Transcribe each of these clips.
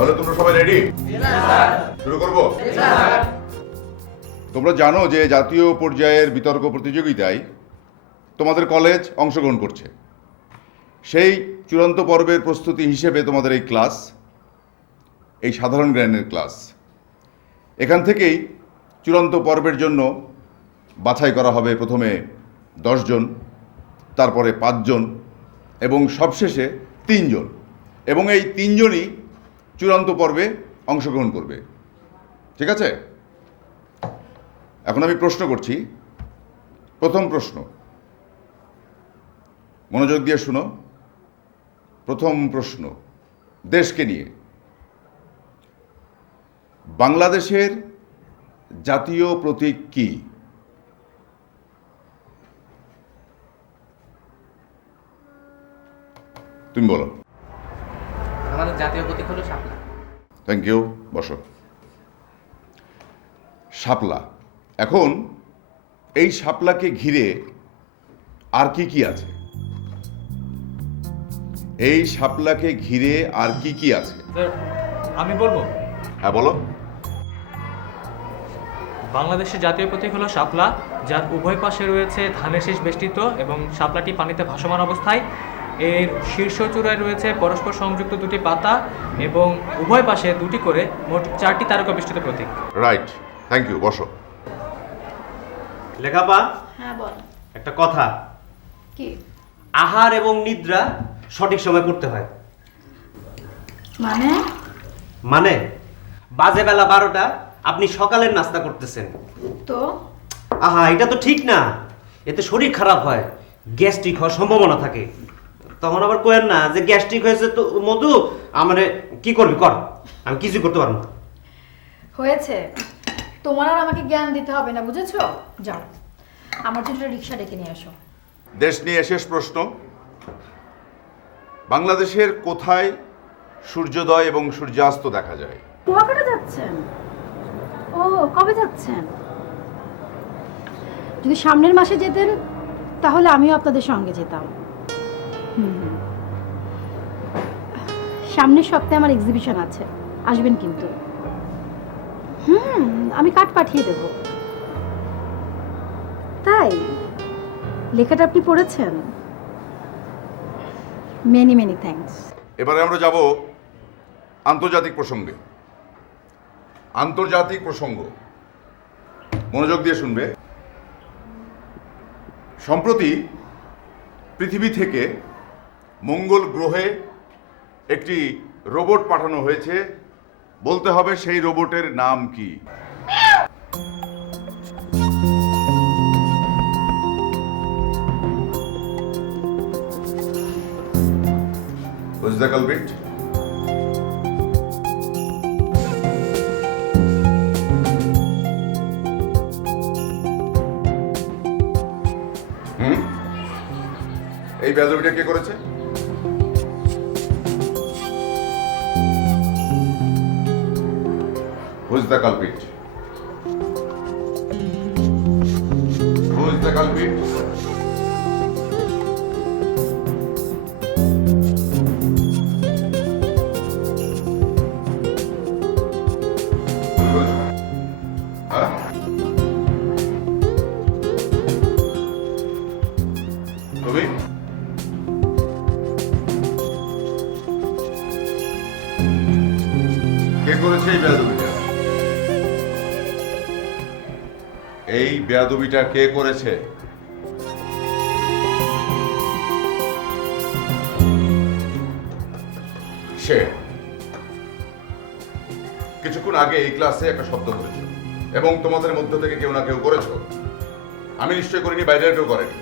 তাহলে তোমরা সবাই রেডি? শুরু করব? তোমরা জানো যে জাতীয় পর্যায়ের বিতর্ক প্রতিযোগিতায় তোমাদের কলেজ অংশগ্রহণ করছে। সেই চূড়ান্ত পর্বের প্রস্তুতি হিসেবে তোমাদের এই ক্লাস, এই সাধারণ জ্ঞানের ক্লাস, এখান থেকেই চূড়ান্ত পর্বের জন্য বাছাই করা হবে প্রথমে 10 জন, তারপরে 5 জন এবং সবশেষে 3 জন, এবং এই 3 জনই চূড়ান্ত পর্বে অংশগ্রহণ করবে। ঠিক আছে? এখন আমি প্রশ্ন করছি। প্রথম প্রশ্ন, মনোযোগ দিয়ে শুনো। প্রথম প্রশ্ন দেশকে নিয়ে। বাংলাদেশের জাতীয় প্রতীক কি? তুমি বলো। আমাদের জাতীয় প্রতীক হলো শাপলা। থ্যাংক ইউ, বসো। শাপলা। এখন এই শাপলাকে ঘিরে আর কি কি আছে? এই শাপলাকে ঘিরে আর কি কি আছে? স্যার, আমি বলবো। হ্যাঁ, বলো। বাংলাদেশের জাতীয় প্রতীক হলো শাপলা, যার উভয় পাশে রয়েছে ধানের শীষ বেষ্টিত এবং শাপলাটি পানিতে ভাসমান অবস্থায়। এর শীর্ষ চূড়ায় রয়েছে পরস্পর সংযুক্ত দুটি পাতা এবং উভয় পাশে দুটি করে মোট 4টি তারকা বেষ্টিত প্রতীক। রাইট, থ্যাংক ইউ, বসো। লেখাপা, হ্যাঁ বল। একটা কথা। কি? আহার এবং নিদ্রা সঠিক সময় করতে হয়। মানে? মানে বাজে বেলা 12টা, আপনি সকালের নাস্তা করতেছেন। তো আহা, এটা তো ঠিক না। এতে শরীর খারাপ হয়, গ্যাস্ট্রিক হওয়ার সম্ভাবনা থাকে। তখন আবার কোয়েন না যে গ্যাস্ট্রিক হয়েছে তো মধু আমারে কি করবি কর, আমি কিছু করতে পারবো না। হয়েছে, তোমার আর আমাকে জ্ঞান দিতে হবে না, বুঝেছো? যাও, আমার জন্য রিক্সা ডেকে নিয়ে আসো। দেশ নিয়ে শেষ প্রশ্ন। বাংলাদেশের কোথায় সূর্যোদয় এবং সূর্যাস্ত দেখা যায়? কুয়াকাটা যাচ্ছেন? ও, কবে যাচ্ছেন? যদি সামনের মাসে যেতেন তাহলে আমিও আপনাদের সঙ্গে যেতাম। সামনের সপ্তাহে আমার এক্সিবিশন আছে, আসবেন কিন্তু। আমি কার্ড পাঠিয়ে দেব। তাই লেখাটা আপনি পড়েছেন? Many many thanks. এবারে আমরা যাব আন্তর্জাতিক প্রসঙ্গে। আন্তর্জাতিক প্রসঙ্গ, মনোযোগ দিয়ে শুনবে। সম্প্রতি পৃথিবী থেকে মঙ্গল গ্রহে একটি রোবট পাঠানো হয়েছে। বলতে হবে সেই রোবটের নাম কি? Who's the culprit? এই বেয়াদবিটা কে করেছে? Who's the culprit? Who is the culprit? হ্যাঁ? তুমি? কে করেছে এই বেয়াদবিটা? এই বেয়াদবিটা কে করেছে? সে কিছুক্ষণ আগে এই ক্লাসে একটা শব্দ করেছো এবং তোমাদের মধ্য থেকে কেউ না কেউ করেছো। আমি নিশ্চয় করিনি, বাইরের কেউ করেনি।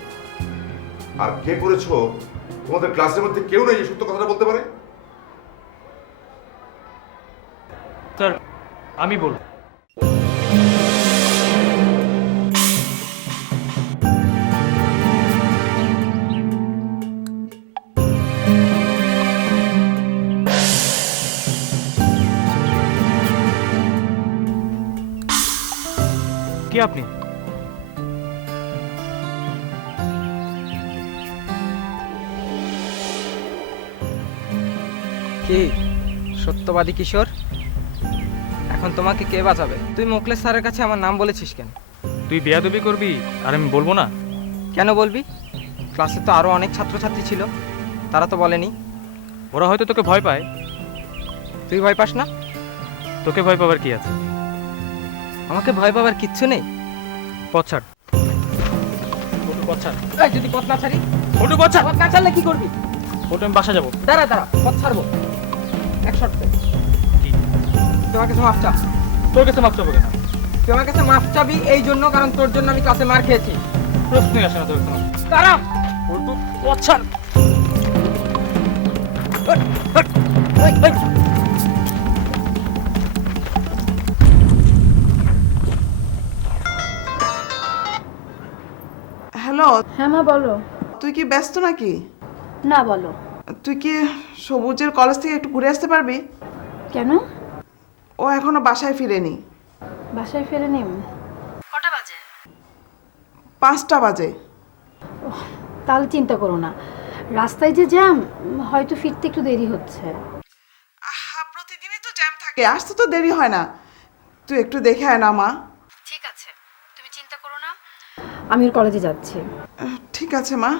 আর কে করেছো তোমাদের ক্লাসের মধ্যে কেউ নেই যে সত্য কথাটা বলতে পারে? স্যার, আমি বলবো। কে আপনি? কি সত্যবাদী কিশোর, এখন তোমাকে কে বাঁচাবে? তুই মোকলেস স্যারের কাছে আমার নাম বলেছিস কেন? তুই বেয়াদবি করবি আর আমি বলবো না? কেন বলবি? ক্লাসে তো আরো অনেক ছাত্রছাত্রী ছিল, তারা তো বলেনি। ওরা হয়তো তোকে ভয় পায়। তুই ভয় পাস না? তোকে ভয় পাবার কি আছে? আমাকে ভয় পাবার কিচ্ছু নেই। পথ ছাড়। ফটু পথ ছাড়। এই যদি পথ না ছাড়ি? ফটু পথ ছাড়। পথ না ছাড়লে কি করবি? ফটু আমি বাসা যাবো। দাঁড়া দাঁড়া, পথ ছাড়বো এক শর্তে। কি? তুই আমার কাছে মাফ চা। তোর কাছে মাপ চাবো কেন? তুই আমার কাছে মাফ চাবি এই জন্য কারণ তোর জন্য আমি ক্লাসে মার খেয়েছি। প্রশ্নই আসে না তোর কাছে। দাঁড়া। ফটু পথ ছাড়। হ্যালো, হ্যাঁ মা বলো। তুই কি ব্যস্ত নাকি? না বলো। তুই কি সবুজের কলেজ থেকে একটু ঘুরে আসতে পারবি? কেন? ও এখনো বাসায় ফিরেনি। বাসায় ফেরে নিম? কটা বাজে? 5টা বাজে। তাহলে চিন্তা করো না, রাস্তায় যে জ্যাম, হয়তো ফিরতে একটু দেরি হচ্ছে। প্রতিদিনই তো জ্যাম থাকে, আসতে তো দেরি হয় না। তুই একটু দেখে আয় না মা। ঠিক আছে, তুমি চিন্তা করো না, আমি ওর কলেজে যাচ্ছি। ঠিক আছে মা।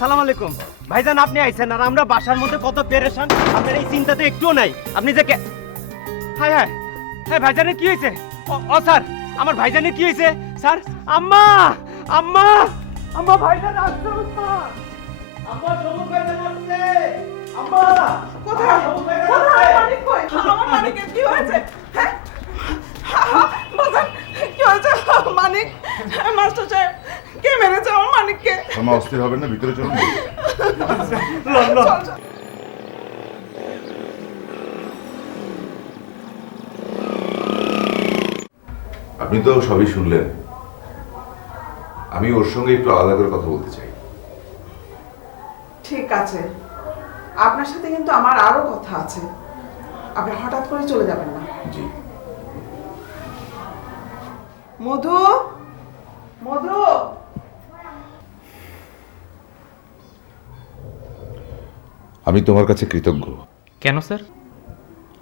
সালাম আলাইকুম ভাইজান, আপনি আইছেন আর আমরা বাসার মধ্যে কত পেরেশান, আপনার এই চিন্তা তো একটুও নাই। আপনি যে হাই হাই হ্যাঁ, ভাইজানের কি হয়েছে? ও স্যার, আমার ভাইজানের কি হয়েছে স্যার? আম্মা আম্মা আম্মা, ভাইজান আসছে। আম্মা সমুখ ভাইজান আসছে। আম্মা কোথায়? কোথায় মানিক কই? আমার মানিকের কি হয়েছে? হ্যাঁ? বাজান, কি হয়েছে? মানিক, মাস্টার সাহেব, কে মেরেছে আমার মানিককে? আমার অস্থির হবেন না, ভিতরে চলুন। আপনি তো সবই শুনলেন, আমি ওর সঙ্গে একটু আলাদা করে কথা বলতে চাই। ঠিক আছে, আপনার সাথে কিন্তু আমার আরো কথা আছে। আপনি হঠাৎ করে চলে যাবেন না। জি। মধু, মধু, আমি তোমার কাছে কৃতজ্ঞ। কেন স্যার?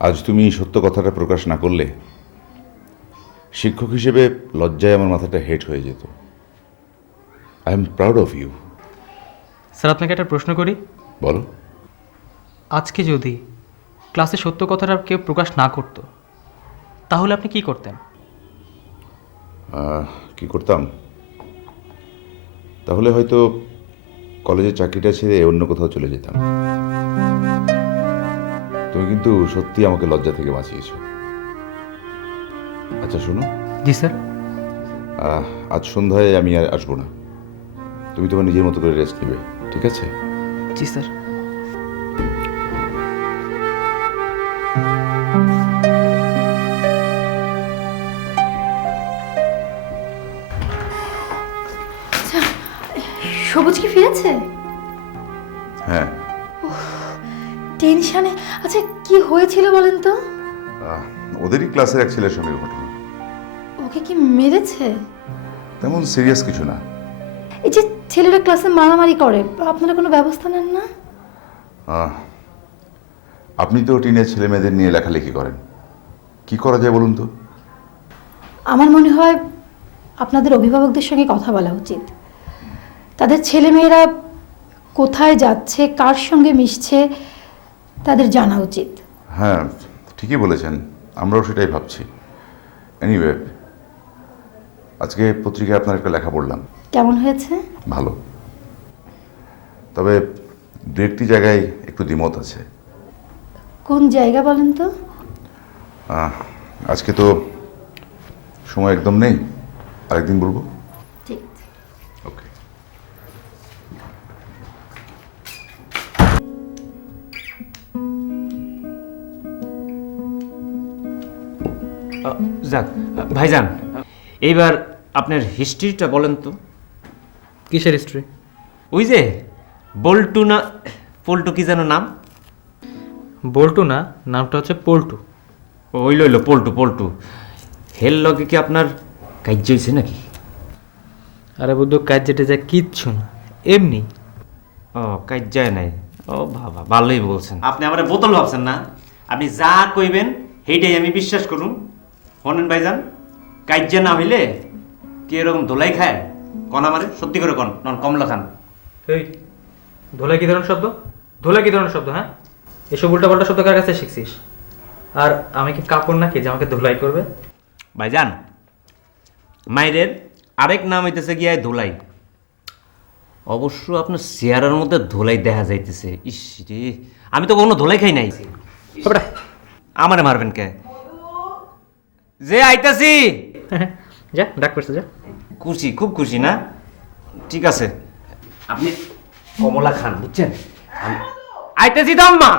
আজ তুমি সত্য কথাটা প্রকাশ না করলে শিক্ষক হিসেবে লজ্জায় আমার মাথাটা হেট হয়ে যেত। I am proud of you. Sir আপনাকে একটা প্রশ্ন করি। বলো। আজকে যদি ক্লাসে সত্য কথাটা কেউ প্রকাশ না করত, তাহলে আপনি কি করতেন? কি করতাম? তাহলে হয়তো কলেজের চাকরিটা ছেড়ে অন্য কোথাও চলে যেতাম। তুমি কিন্তু সত্যি আমাকে লজ্জা থেকে বাঁচিয়েছো। আচ্ছা শোনো। জি স্যার। আজ সন্ধ্যায় আমি আর আসবো না, তুমি তোমার নিজের মতো করে রেস্ট নেবে, ঠিক আছে? জি স্যার। সবুজ কি ফিরেছে? হ্যাঁ। টেনশনে। আচ্ছা কি হয়েছিল বলেন তো? ওদেরই ক্লাসের এক ছেলের সঙ্গে ঘটনা। ওকে কি মেরেছে? তেমন সিরিয়াস কিছু না। এই যে ছেলেরা ক্লাসে মারামারি করে, আপনারা কোনো ব্যবস্থা নেন না? আপনি তো টিনের ছেলে মেয়েদের নিয়ে লেখালেখি করেন, কি করা যায় বলুন তো? আমার মনে হয় আপনাদের অভিভাবকদের সঙ্গে কথা বলা উচিত। তাদের ছেলেমেয়েরা কোথায় যাচ্ছে, কার সঙ্গে মিশছে, তাদের জানা উচিত। হ্যাঁ ঠিকই বলেছেন, আমরাও সেটাই ভাবছি। এনিওয়ে, আজকে পত্রিকায় আপনার একটা লেখা পড়লাম। কেমন হয়েছে? ভালো, তবে দু একটি জায়গায় একটু দ্বিমত আছে। কোন জায়গা বলেন তো? আজকে তো সময় একদম নেই, আরেকদিন বলবো। ঠিক আছে। ওকে। যাক ভাইজান, এইবার আপনার হিস্ট্রিটা বলেন তো। কিসের হিস্ট্রি? ওই যে বল্টু না পল্টু কি যেন নাম? বল্টু না, নামটা হচ্ছে পল্টু। ওই লইল পল্টু পল্টু। হেল লগে কি আপনার কাজ হয়েছে নাকি? আরে বুদ্ধ, কাজ যেটা যায় কিচ্ছু না, এমনি। ও কাজ যায় নাই? ও বাবা, ভালোই বলছেন। আপনি আমার বোতল ভাবছেন না? আপনি যা কইবেন সেইটাই আমি বিশ্বাস করুন। শোনেন ভাইজান, কাজ্যা না হইলে কি এরকম দোলাই খায়? কন আমারে সত্যি করে কন, নন কমলা খান। এই ধোলাই কি ধরনের শব্দ? ধোলাই কি ধরনের শব্দ? হ্যাঁ, এসব উল্টাপাল্টা শব্দ কার কাছে শিখছিস? আর আমি কি কাপড় নাকি যে আমাকে ধোলাই করবে? ভাইজান, মাইরের আরেক নাম হইতেছে গিয়া ধোলাই। অবশ্য আপনার চেয়ারের মধ্যে ধোলাই দেখা যাইতেছে। ইস রে, আমি তো কোনো ধোলাই খাই নাই। আমারে মারবেন কে? যে আইতাছি। যা, ডাক পড়ছে, যা। খুশি, খুব খুশি না? ঠিক আছে, আপনি কমলা খান, বুঝছেন? আইতাছি তো আম্মা।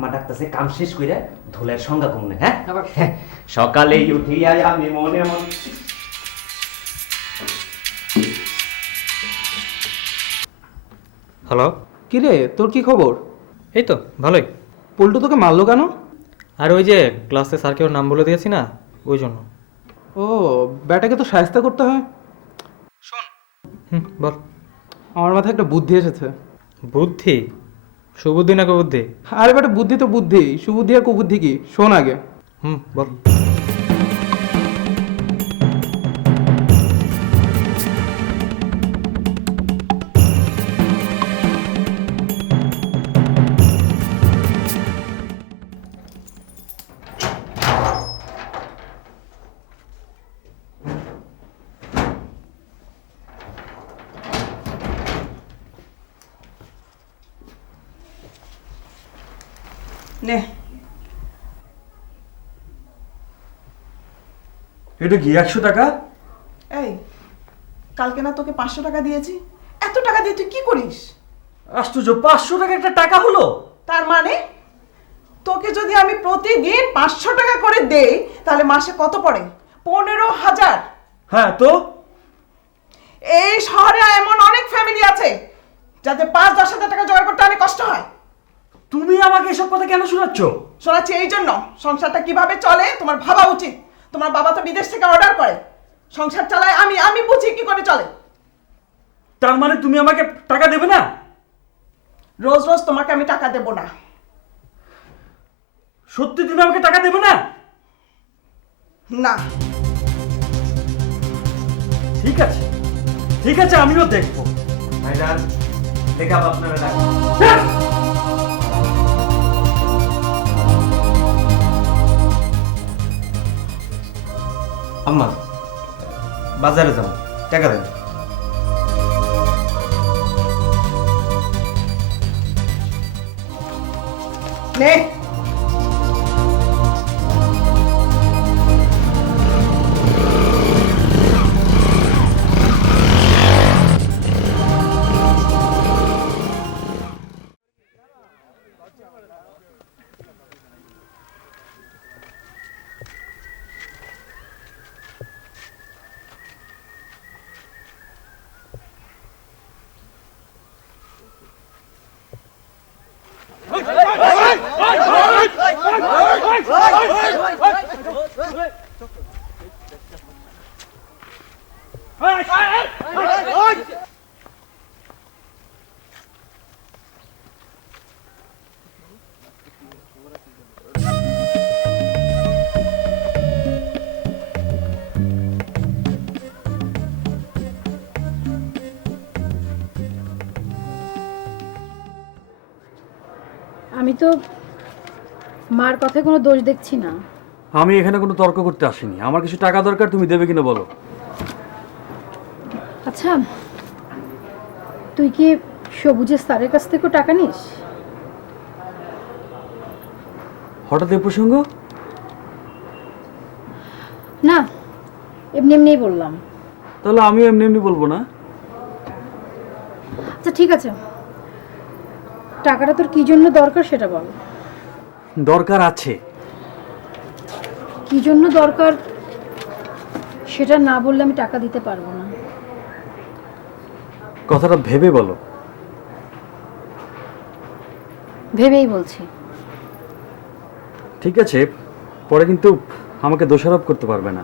মা ডাকতেছে, কাম শেষ কইরা ধোলার সংজ্ঞা কমনে। হ্যাঁ, সকালেই উঠিয়া আমি মনে মনে। হ্যালো, কি রে, তোর কি খবর? এই তো ভালোই। পল্টু তোকে মারলো কেন? আর ওই যে ক্লাসে স্যারকে ওর নাম বলে দিয়েছি না, ওই জন্য। ও, ব্যাটাকে তো সাহায্য করতে হয়। বল। আমার মাথায় একটা বুদ্ধি এসেছে। বুদ্ধি? সুবুদ্ধি না কুবুদ্ধি? আরে বেটা, বুদ্ধি তো বুদ্ধি, সুবুদ্ধি আর কুবুদ্ধি কি, শোন আগে। বল। নে, এটা কি 100 টাকা? এই কালকে না তোকে 500 টাকা দিয়েছি, এত টাকা দিয়ে তুই কি করিস? আশ্চর্য, 500 টাকা একটা টাকা হলো? তার মানে তোকে যদি আমি প্রতিদিন 500 টাকা করে দেই তাহলে মাসে কত পড়ে? 15,000। হ্যাঁ তো এই শহরে এমন অনেক ফ্যামিলি আছে যাদের 5-10 হাজার টাকা জোগাড় করতে অনেক কষ্ট হয়। তুমি আমাকে এসব কথা কেন শোনাচ্ছ? শোনাচ্ছি এই জন্য, সংসারটা কিভাবে চলে তোমার ভাবা উচিত। তোমার বাবা তো বিদেশ থেকে অর্ডার করে, সংসার চালায় আমি বুঝি কি করে চলে। তার মানে তুমি আমাকে টাকা দেবে না? রোজ রোজ তোমাকে আমি টাকা দেব না। সত্যি তুমি আমাকে টাকা দেবে না? না। ঠিক আছে, ঠিক আছে, আমিও দেখবো। ভাইজান, দেখা আপনারা ডাক। আম্মা, বাজারে যাও, টাকা দেন। নে, আমি তো মার কথায় কোনো দোষ দেখছি না। আমি এখানে কোনো তর্ক করতে আসিনি। আমার কিছু টাকা দরকার, তুমি দেবে কিনা বলো। আচ্ছা, তুই কি সবুজের স্যারের কাছ থেকেও টাকা নিস? হঠাৎ এই প্রসঙ্গ? না, এমনি এমনিই বললাম। তাহলে আমি এমনি এমনি বলবো না। আচ্ছা ঠিক আছে, টাকাটা তোর কি জন্য দরকার সেটা বল। দরকার আছে। কি জন্য দরকার সেটা না বললে আমি টাকা দিতে পারবো না। কথাটা ভেবে বলো। ভেবেই বলছি। ঠিক আছে, পরে কিন্তু আমাকে দোষারোপ করতে পারবে না।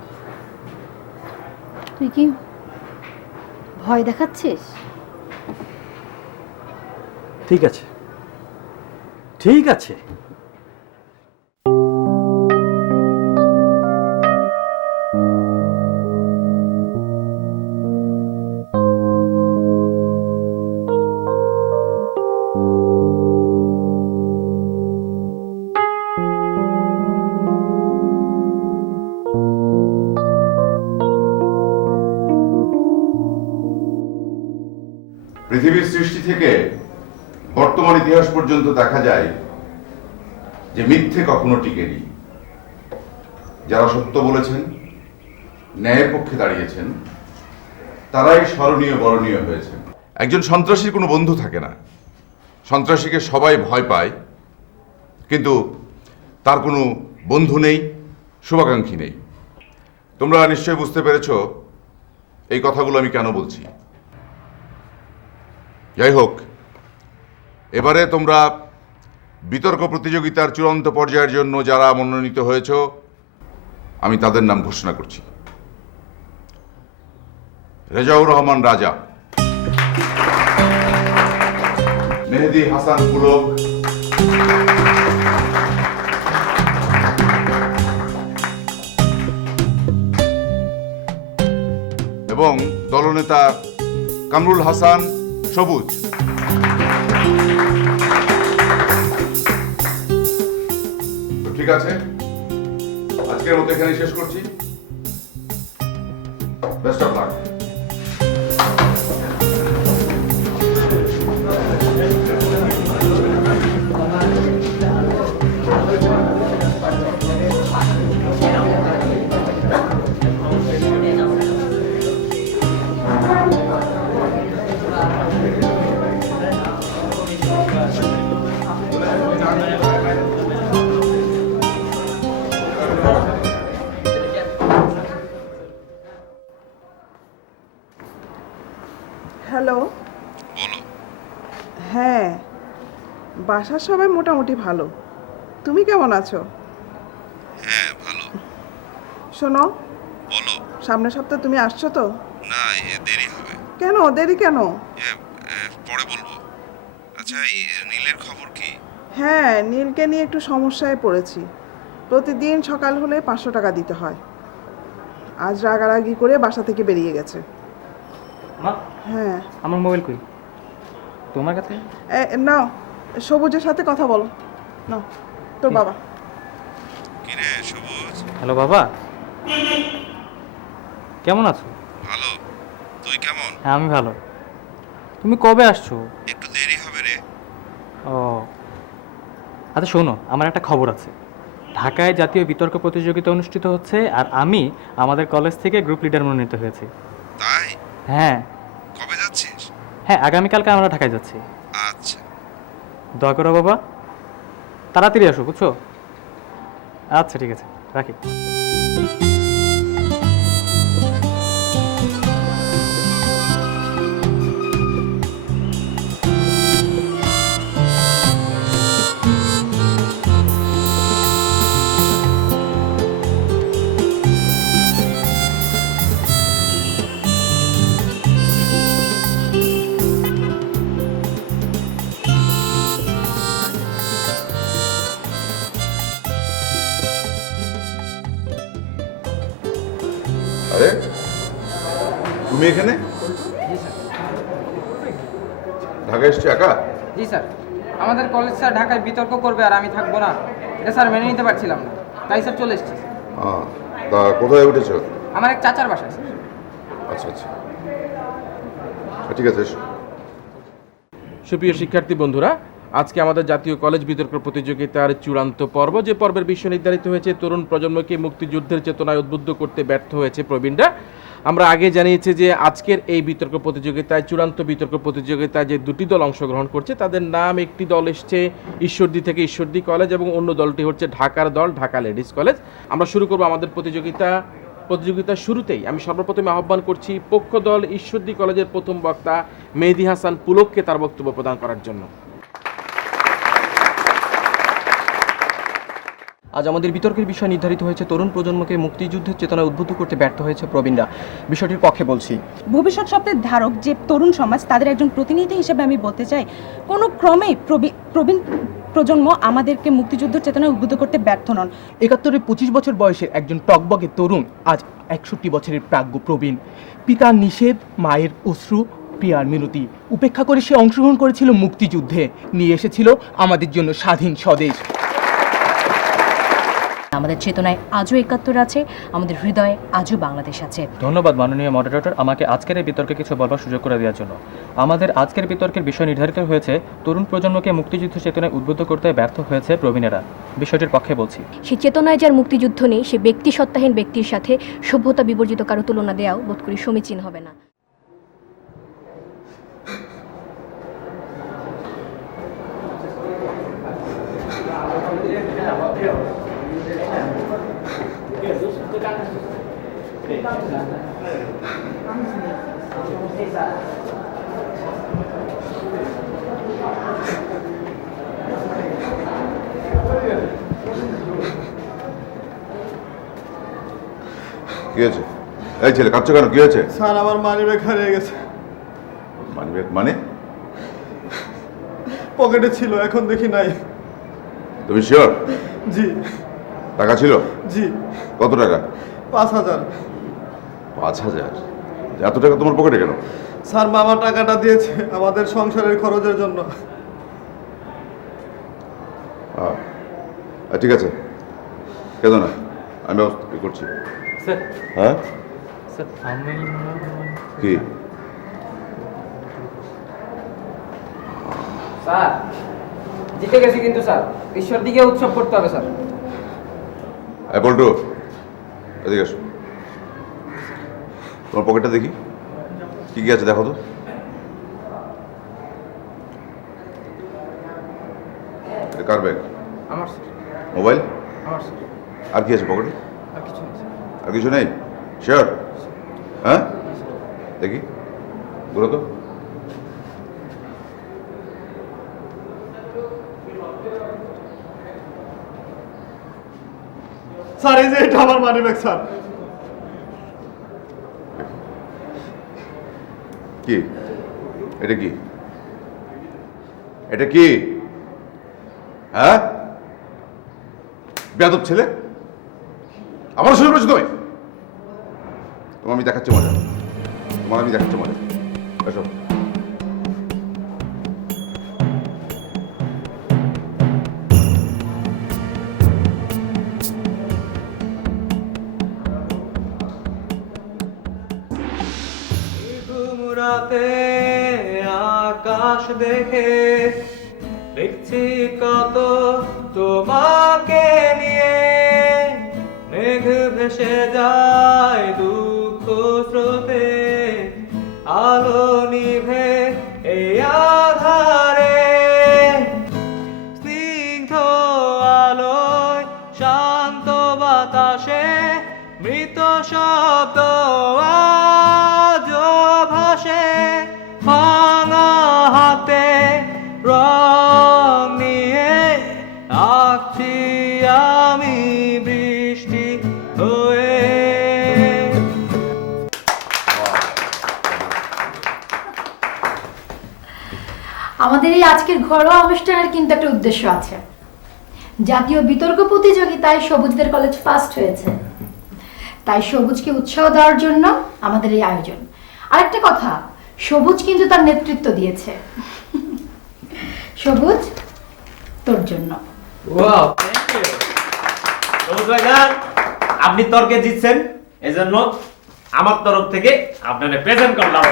তুই কি ভয় দেখাচ্ছিস? ঠিক আছে, ঠিক আছে। পৃথিবীর সৃষ্টি থেকে বর্তমান ইতিহাস পর্যন্ত দেখা যায় যে মিথ্যে কখনো টিকেনি। যারা সত্য বলেছেন, ন্যায়ের পক্ষে দাঁড়িয়েছেন, তারাই স্মরণীয় বরণীয় হয়েছেন। একজন সন্ত্রাসীর কোনো বন্ধু থাকে না। সন্ত্রাসীকে সবাই ভয় পায়, কিন্তু তার কোনো বন্ধু নেই, শুভাকাঙ্ক্ষী নেই। তোমরা নিশ্চয়ই বুঝতে পেরেছ এই কথাগুলো আমি কেন বলছি। যাই হোক, এবারে তোমরা বিতর্ক প্রতিযোগিতার চূড়ান্ত পর্যায়ের জন্য যারা মনোনীত হয়েছ, আমি তাদের নাম ঘোষণা করছি। রেজাউর রহমান রাজা, মেহেদি হাসান পুলক, এবং দলনেতা কামরুল হাসান সবুজ। তো ঠিক আছে, আজকের মতো এখানে শেষ করছি। Best of luck. হ্যালো, হ্যাঁ, বাসার সবাই মোটামুটি ভালো। তুমি কেমন আছো? হ্যাঁ ভালো। শোনো, বলো। সামনের সপ্তাহে তুমি আসছো তো? না, দেরি হবে। কেন দেরি কেন? পরে বলবো। আচ্ছা, নীলের খবর কি? হ্যাঁ, নীলকে নিয়ে একটু সমস্যায় পড়েছি। প্রতিদিন সকাল হলে 500 টাকা দিতে হয়। আজ রাগারাগি করে বাসা থেকে বেরিয়ে গেছে। মা, হ্যাঁ, আমার মোবাইল কই? তোমার কাছে? নাও, সবুজের সাথে কথা বলো। নাও, তোর বাবা। কি রে সবুজ? হ্যালো বাবা, কেমন আছো? ভালো। তুই কেমন? হ্যাঁ আমি ভালো। তুমি কবে আসছো? একটু দেরি হবে রে। ও আচ্ছা, শোনো, আমার একটা খবর আছে। ঢাকায় জাতীয় বিতর্ক প্রতিযোগিতা অনুষ্ঠিত হচ্ছে, আর আমি আমাদের কলেজ থেকে গ্রুপ লিডার মনোনীত হয়েছি। তাই? হ্যাঁ কবে যাচ্ছিস? হ্যাঁ, আগামীকালকে আমরা ঢাকায় যাচ্ছি। আচ্ছা। দয়া করো বাবা, তাড়াতাড়ি আসো, বুঝছো? আচ্ছা ঠিক আছে, রাখি। আরে তুমি এখানে? ঢাকা এসছো একা? জি স্যার, আমাদের কলেজ স্যার ঢাকায় বিতর্ক করবে আর আমি থাকবো না, এটা স্যার মেনে নিতে পারছিলাম না, তাই স্যার চলে এসেছি। তা কোথায় উঠেছো? আমার এক চাচার বাসায় স্যার। আচ্ছা আচ্ছা, ঠিক আছে, এসো। সুপ্রিয় শিক্ষার্থী বন্ধুরা, আজকে আমাদের জাতীয় কলেজ বিতর্ক প্রতিযোগিতার চূড়ান্ত পর্ব, যে পর্বের বিষয় নির্ধারিত হয়েছে তরুণ প্রজন্মকে মুক্তিযুদ্ধের চেতনায় উদ্বুদ্ধ করতে ব্যর্থ হয়েছে প্রবীণরা। আমরা আগে জানিয়েছি যে আজকের এই বিতর্ক প্রতিযোগিতায় চূড়ান্ত বিতর্ক প্রতিযোগিতায় যে দুটি দল অংশগ্রহণ করছে তাদের নাম, একটি দল এসছে ঈশ্বরদী থেকে ঈশ্বরদী কলেজ এবং অন্য দলটি হচ্ছে ঢাকার দল ঢাকা লেডিস কলেজ। আমরা শুরু করব আমাদের প্রতিযোগিতার শুরুতেই আমি সর্বপ্রথমে আহ্বান করছি পক্ষ দল ঈশ্বরদী কলেজের প্রথম বক্তা মেহেদী হাসান পুলককে তার বক্তব্য প্রদান করার জন্য। আজ আমাদের বিতর্কের বিষয় নির্ধারিত হয়েছে তরুণ প্রজন্মকে মুক্তিযুদ্ধের চেতনা উদ্বুদ্ধ করতে ব্যর্থ হয়েছে প্রবীণরা। বিষয়টির পক্ষে বলছি। ভবিষ্যৎ স্বপ্নের ধারক যে তরুণ সমাজ, তাদের একজন প্রতিনিধি হিসেবে আমি বলতে চাই, কোনো ক্রমেই প্রবীণ প্রজন্ম আমাদেরকে মুক্তিযুদ্ধের চেতনা উদ্বুদ্ধ করতে ব্যর্থ নন। ৭১-এ ২৫ বছর বয়সের একজন টকবগে তরুণ আজ ৬১ বছরের প্রাজ্ঞ প্রবীণ। পিতার নিষেধ, মায়ের অশ্রু, প্রিয়ার মিনতি উপেক্ষা করে সে অংশগ্রহণ করেছিল মুক্তিযুদ্ধে, নিয়ে এসেছিল আমাদের জন্য স্বাধীন স্বদেশ। আমাদের চেতনায় আজও ৭১ আছে, আমাদের হৃদয়ে আজও বাংলাদেশ আছে। ধন্যবাদ মাননীয় মডারেটর, আমাকে আজকের এই বিতর্কে কিছু বলবার সুযোগ করে দেওয়ার জন্য। আমাদের আজকের বিতর্কের বিষয় নির্ধারিত হয়েছে তরুণ প্রজন্মকে মুক্তিযুদ্ধ চেতনায় উদ্বুদ্ধ করতে ব্যর্থ হয়েছে প্রবীণেরা। বিষয়টির পক্ষে বলছি। সেই চেতনায় যার মুক্তিযুদ্ধ নেই, সে ব্যক্তি সত্তাহীন ব্যক্তির সাথে সভ্যতা বিবর্জিত কারো তুলনা দেওয়াও বোধ করি সমীচীন হবে না। কি হয়েছে? এই ছেলে কাঁদছো কেন? কি হয়েছে? স্যার, আমার মানিব্যাগ হারিয়ে গেছে। মানিব্যাগ মানে? পকেটে ছিল, এখন দেখি নাই। তুমি শিওর? জি। টাকা ছিল? জি। কত টাকা? ৫,০০০। ৫,০০০? এত টাকা তোমার পকেটে কেন? স্যার, মামা টাকাটা দিয়েছে আমাদের সংসারের খরচের জন্য। ঠিক আছে, কেন না, আমি ব্যবস্থা করছি। স্যার, হ্যাঁ স্যার আমি কি? স্যার জিতে গেছি কিন্তু স্যার, ঈশ্বর দিকে উৎসব করতে হবে স্যার। পল্টু, এদিকে আসো। তোমার পকেটটা দেখি কি কি আছে, দেখো তো। এটা কার ব্যাগ? আমার স্যার। মোবাইল? আমার স্যার। আর কি আছে পকেটে? আর কিছু নেই স্যার। আর কিছু নেই? শিওর? হ্যাঁ, দেখি ঘুরো তো। স্যার, এই যে এটা আমার মানিব্যাগ স্যার। কি এটা? কি এটা? কি? হ্যাঁ, বেয়াদব ছেলে, আমার শুরু করেছো তুমি। তোমার আমি দেখাচ্ছি মজা, তোমার আমি দেখাচ্ছি মজা। এসো। রাতে আকাশ দেখে দেখছি কত তোমাকে নিয়ে, মেঘ ভেসে যায় দুঃখ স্রোতে, আলো নিভে এই আধারে, স্নিগ্ধ আলোয় শান্ত বাতাসে মৃত শব্দ আজ ভাসে, ভাঙা হাতে রং নিয়ে আঁকছি আমি বৃষ্টি হয়ে। আমাদের এই আজকের ঘরোয়া অনুষ্ঠানের কিন্তু একটা উদ্দেশ্য আছে। জাতীয় বিতর্ক প্রতিযোগিতায় সবুজদের কলেজ ফার্স্ট হয়েছে, তাই সবুজকে উৎসাহ দেওয়ার জন্য আমাদের এই আয়োজন। আরেকটা কথা, সবুজ কিন্তু তার নেতৃত্ব দিয়েছে। সবুজ, তোর জন্য। আপনি তর্কে জিতছেন, এজন্য আমার তরফ থেকে আপনাকে প্রেজেন্ট করলাম।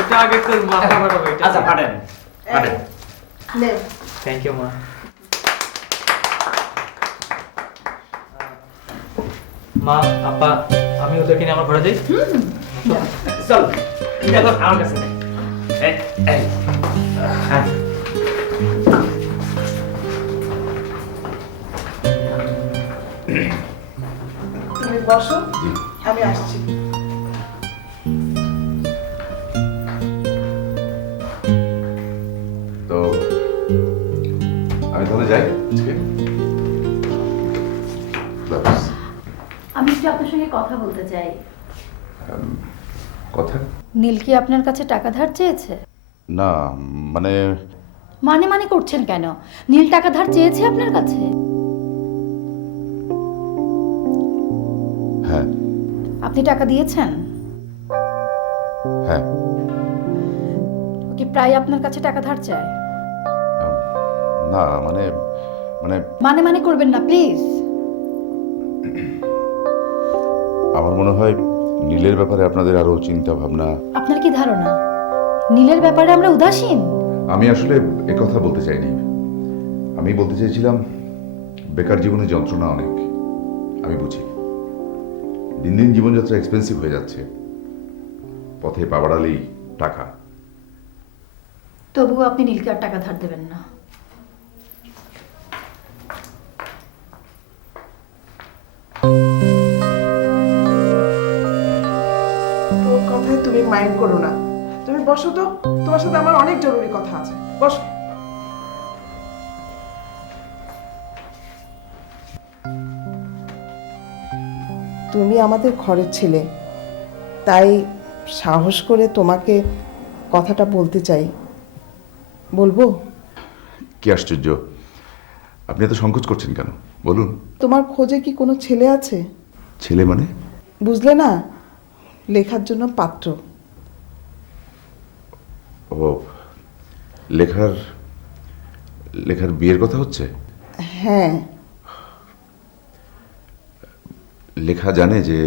এটা আগে তো মাথা ফাটাবো। আচ্ছা, ফাটেন ফাটেন। থ্যাংক ইউ মা। মা, আপা, আমি ওদেরকে নিয়ে আমার ঘরে যাই। চল এটা তো আমার কাছে নেই। এই এই হ্যাঁ তুমি বসো, আমি আসছি। তো আমি তাহলে যাই আজকে। ব্যাস। আমি একটু আপনার সঙ্গে কথা বলতে চাই। কথা? নীল কি আপনার কাছে টাকা ধার চেয়েছে? না, মানে মানে মানে করছেন কেন? নীল টাকা ধার চেয়েছে আপনার কাছে? হ্যাঁ। আপনি টাকা দিয়েছেন? হ্যাঁ। ও কি প্রায় আপনার কাছে টাকা ধার চায়? না, মানে মানে মানে মানে করবেন না প্লিজ। আমার মনে হয় নীলের ব্যাপারে আপনাদের আরো চিন্তা ভাবনা। আপনার কি ধারণা নীলের ব্যাপারে আমরা উদাসীন? আমি আসলে কথা বলতে চাইনি। আমি বলতে চাইছিলাম বেকার জীবনে যন্ত্রণা অনেক, আমি বুঝি। দিন দিন জীবনযাত্রা এক্সপেন্সিভ হয়ে যাচ্ছে, পথে পা বাড়ালেই টাকা। তবুও আপনি নীলকে আর টাকা ধার দেবেন না। তোর কথায় তুমি মাইন্ড করো না। তুমি বসো তো, তোমার সাথে আমার অনেক জরুরি কথা আছে। বসো। তুমি আমাদের ঘরের ছেলে, তাই সাহস করে তোমাকে কথাটা বলতে চাই। বলবো? কি আশ্চর্য, আপনি এত সংকোচ করছেন কেন? বলুন। তোমার খোঁজে কি কোনো ছেলে আছে? ছেলে মানে? বুঝলে না, লেখার জন্য পাত্র। ও, লেখার লেখার বিয়ের কথা হচ্ছে? হ্যাঁ। লেখা জানে যে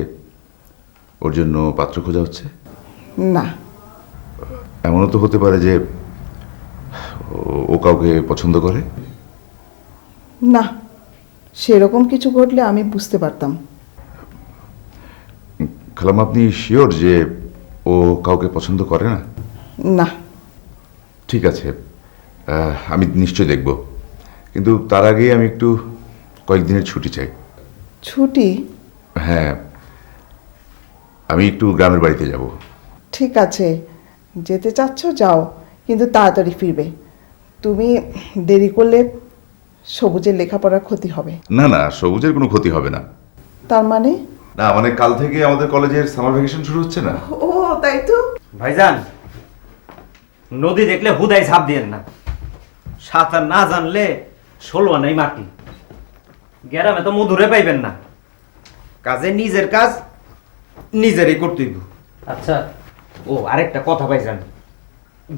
ওর জন্য পাত্র খোঁজা হচ্ছে? না। এমনও তো হতে পারে যে ও কাউকে পছন্দ করে। না, সেরকম কিছু ঘটলে আমি বুঝতে পারতাম। খালাম, আপনি শিওর যে ও কাউকে পছন্দ করে না? না। ঠিক আছে, আমি নিশ্চয় দেখব, কিন্তু তার আগে আমি একটু কয়েকদিনের ছুটি চাই। ছুটি? হ্যাঁ, আমি একটু গ্রামের বাড়িতে যাব। ঠিক আছে, যেতে চাচ্ছ যাও, কিন্তু তাড়াতাড়ি ফিরবে। তুমি দেরি করলে সবুজের লেখাপড়ার ক্ষতি হবে। না না, সবুজের কোনো ক্ষতি হবে না। তার মানে? না মানে কাল থেকে আমাদের কলেজের সামার ভ্যাকেশন শুরু হচ্ছে না। ও তাই তো। ভাইজান, নদী দেখলে হুদাই ঝাঁপ দিয়েন না। সাঁতার না জানলে ষোলো নেই মাটি। গ্রামে তো মধুরে পাইবেন না। কাজে নিজের কাজ নিজেরই করতেই। আচ্ছা, ও আরেকটা কথা ভাইজান,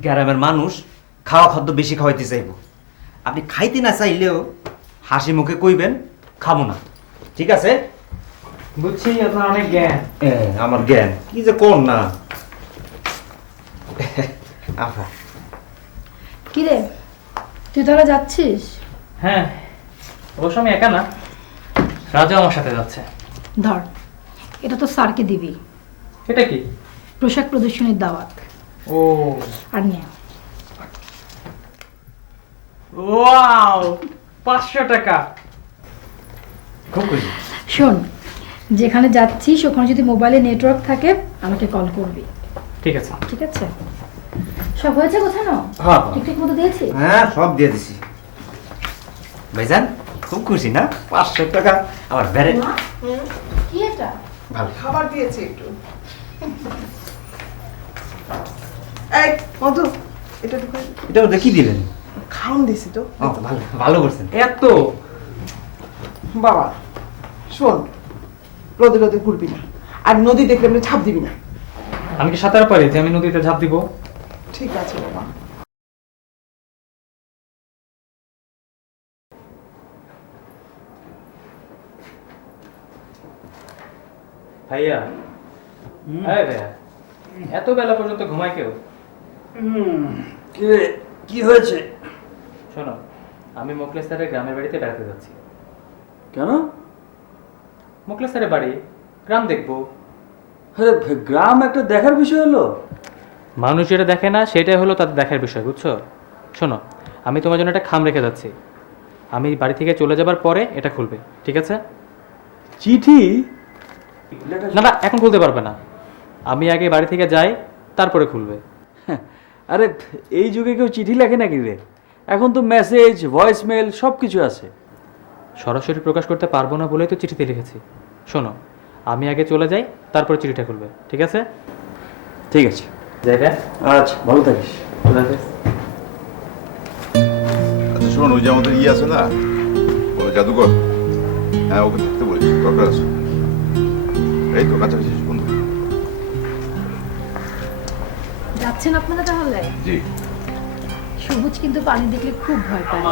গ্রামের মানুষ খাওয়া খাদ্য বেশি খাওয়াইতে চাইব। আপনি খাইতে না চাইলেও হাসি মুখে কইবেন খাবো না, ঠিক আছে? বুঝছি, আপনার অনেক জ্ঞান। আমার জ্ঞান কি যে কোন না। আফা, কিরে, তুই তাহলে যাচ্ছিস? হ্যাঁ, অবশ্য আমি একা না, রাজা আমার সাথে যাচ্ছে। ধর, এটা তো স্যারকে দিবি। এটা কি? পোশাক প্রদর্শনীর দাওয়াত। ও, আর নিয়ে ওয়াও, 500 টাকা। খুব খুশি। শোন, যেখানে যাচ্ছিস ওখানে যদি মোবাইলে নেটওয়ার্ক থাকে আমাকে কল করবি। ঠিক আছে। ঠিক আছে, সব হয়েছে গোছানো? হ্যাঁ। ঠিকঠাক মতো দিয়েছি? হ্যাঁ, সব দিয়ে দিছি। ভাইজান খুব খুশি না? 500 টাকা আমার বেড়ে। কি এটা? ভালো খাবার দিয়েছি একটু। এই মধু, এটা ঢুকাই। এটা ওদের কি দিলেন? খাওন দিছি তো। ভালো ভালো করছেন। এত বাবা শোন, রোদে রোদে ঘুরবি না, আর নদী দেখলে এমনি ঝাঁপ দিবি না। আমি কি সাঁতার পারি যে আমি নদীতে ঝাঁপ দিব? ঠিক আছে বাবা। ভাইয়া, আরে ভাইয়া, এত বেলা পর্যন্ত ঘুমায় কেউ? কি হয়েছে? শোনো, আমি মোখলেস স্যারের গ্রামের বাড়িতে বেড়াতে যাচ্ছি। কেন? মোখলেস স্যারের বাড়ি, গ্রাম দেখবো। আরে গ্রাম একটা দেখার বিষয় হলো। মানুষ যেটা দেখে না সেটাই হলো তাদের দেখার বিষয়, বুঝছো? শোনো, আমি তোমার জন্য একটা খাম রেখে যাচ্ছি, আমি বাড়ি থেকে চলে যাবার পরে এটা খুলবে, ঠিক আছে? চিঠি? না না, এখন খুলতে পারবে না, আমি আগে বাড়ি থেকে যাই তারপরে খুলবে। আরে এই যুগে কেউ চিঠি লেখে নাকি রে? এখন তো মেসেজ, ভয়েসমেল সব কিছু আছে। সরাসরি প্রকাশ করতে পারবো না বলেই তো চিঠিতে লিখেছি। শোনো, আমি আগে চলে যাই তারপরে চিঠিটা খুলবে, ঠিক আছে? ঠিক আছে, যাই রে। আচ্ছা ভালো থাকিস। আচ্ছা শোন, ওই যে আমাদের আছে না, ওই জাদুঘর, হ্যাঁ ওকে থাকতে বলেছি, দরকার আছে। এই তো কাছাকাছি বন্ধু। যাচ্ছেন আপনারা তাহলে? জি। সবুজ কিন্তু পানি দেখলে খুব ভয় পায়।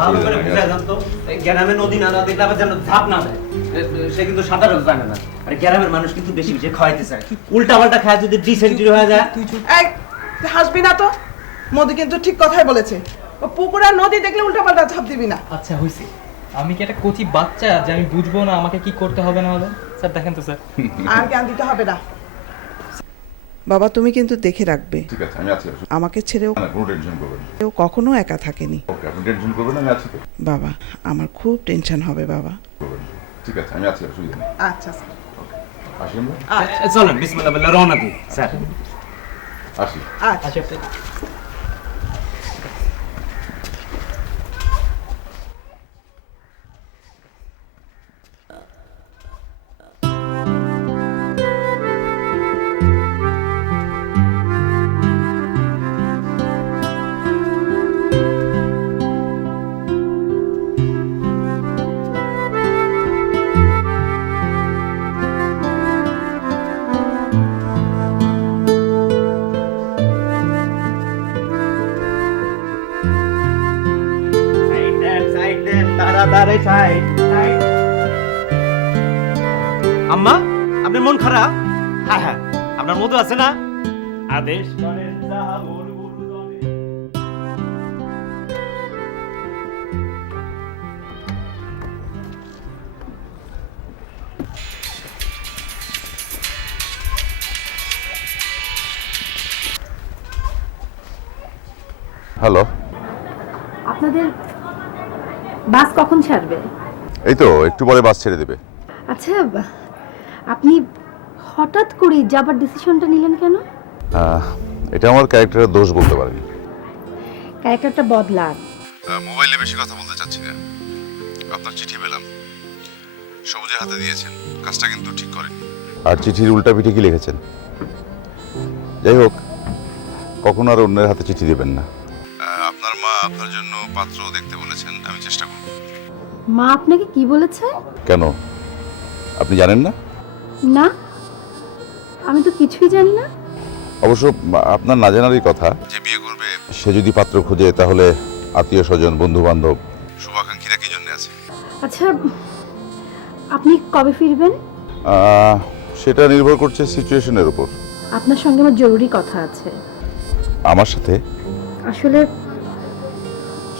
ভালো করে বুঝা জানতো গ্রামের নদী না দেখলে আবার যেন ঝাঁপ না দেয়, সে কিন্তু সাঁতারও জানে না। আর গ্রামের মানুষ কিন্তু বেশি বেশি খাওয়াইতে চায়, উল্টা পাল্টা খায় যদি ডিসেন্ট্রি হয়ে যায়। এই হাসবি না তো, মধু কিন্তু ঠিক কথাই বলেছে। ও পুকুর আর নদী দেখলে উল্টাপাল্টা ঝাঁপ দিবি না। আচ্ছা হয়েছে, আমি কি একটা কচি বাচ্চা যে আমি বুঝবো না আমাকে কি করতে হবে না হবে? স্যার দেখেন তো স্যার। আর জ্ঞান দিতে হবে না বাবা, তুমি কিন্তু দেখে রাখবে। ঠিক আছে, আমি আছি। আমাকে ছেড়েও না, কোনো টেনশন করবেন না। কেউ কখনো একা থাকেনি। ওকে, আপনি টেনশন করবেন না, আমি আছি তো। বাবা, আমার খুব টেনশন হবে বাবা। করবেন না। ঠিক আছে, আমি আছি, অসুবিধা নেই। আচ্ছা স্যার, আসি আমরা? চলেন বিসমিল্লাহ বলে রওনা দিই স্যার। আসি। আচ্ছা। আম্মা, আপনার মন খারাপ? হ্যাঁ হ্যাঁ, আপনার মধু আছে না? আদেশ করেন যাহা মোর গুরুজনে। হ্যালো। আপনাদের বাস কখন ছাড়বে? এই তো একটু পরে বাস ছেড়ে দেবে। আচ্ছা, আপনি হঠাৎ করে যাবার ডিসিশনটা নিলেন কেন? এটা আমার ক্যারেক্টারের দোষ বলতে পারেন। ক্যারেক্টারটা বদলান। মোবাইলে বেশি কথা বলতে চাচ্ছি না। আপনার চিঠি পেলাম, সবুজের হাতে দিয়েছেন, কাজটা কিন্তু ঠিক করেন। আর চিঠির উল্টা পিঠে কি লিখেছেন? যাই হোক, কখনো আর অন্যের হাতে চিঠি দেবেন না। আপনার মা আপনার জন্য পাত্র দেখতে বলেছেন, আমি চেষ্টা করব। মা আপনাকে কি বলেছে? কেন, আপনি জানেন না? না, আমি তো কিছুই জানি না। অবশ্য আপনার না জানারই কথা। যে বিয়ে করবে সে যদি পাত্র খোঁজে তাহলে আত্মীয় স্বজন, বন্ধু বান্ধব, শুভাকাঙ্ক্ষীরা কি জন্য আছে? আচ্ছা, আপনি কবে ফিরবেন? সেটা নির্ভর করছে সিচুয়েশনের উপর। আপনার সঙ্গে আমার জরুরি কথা আছে। আমার সাথে? আসলে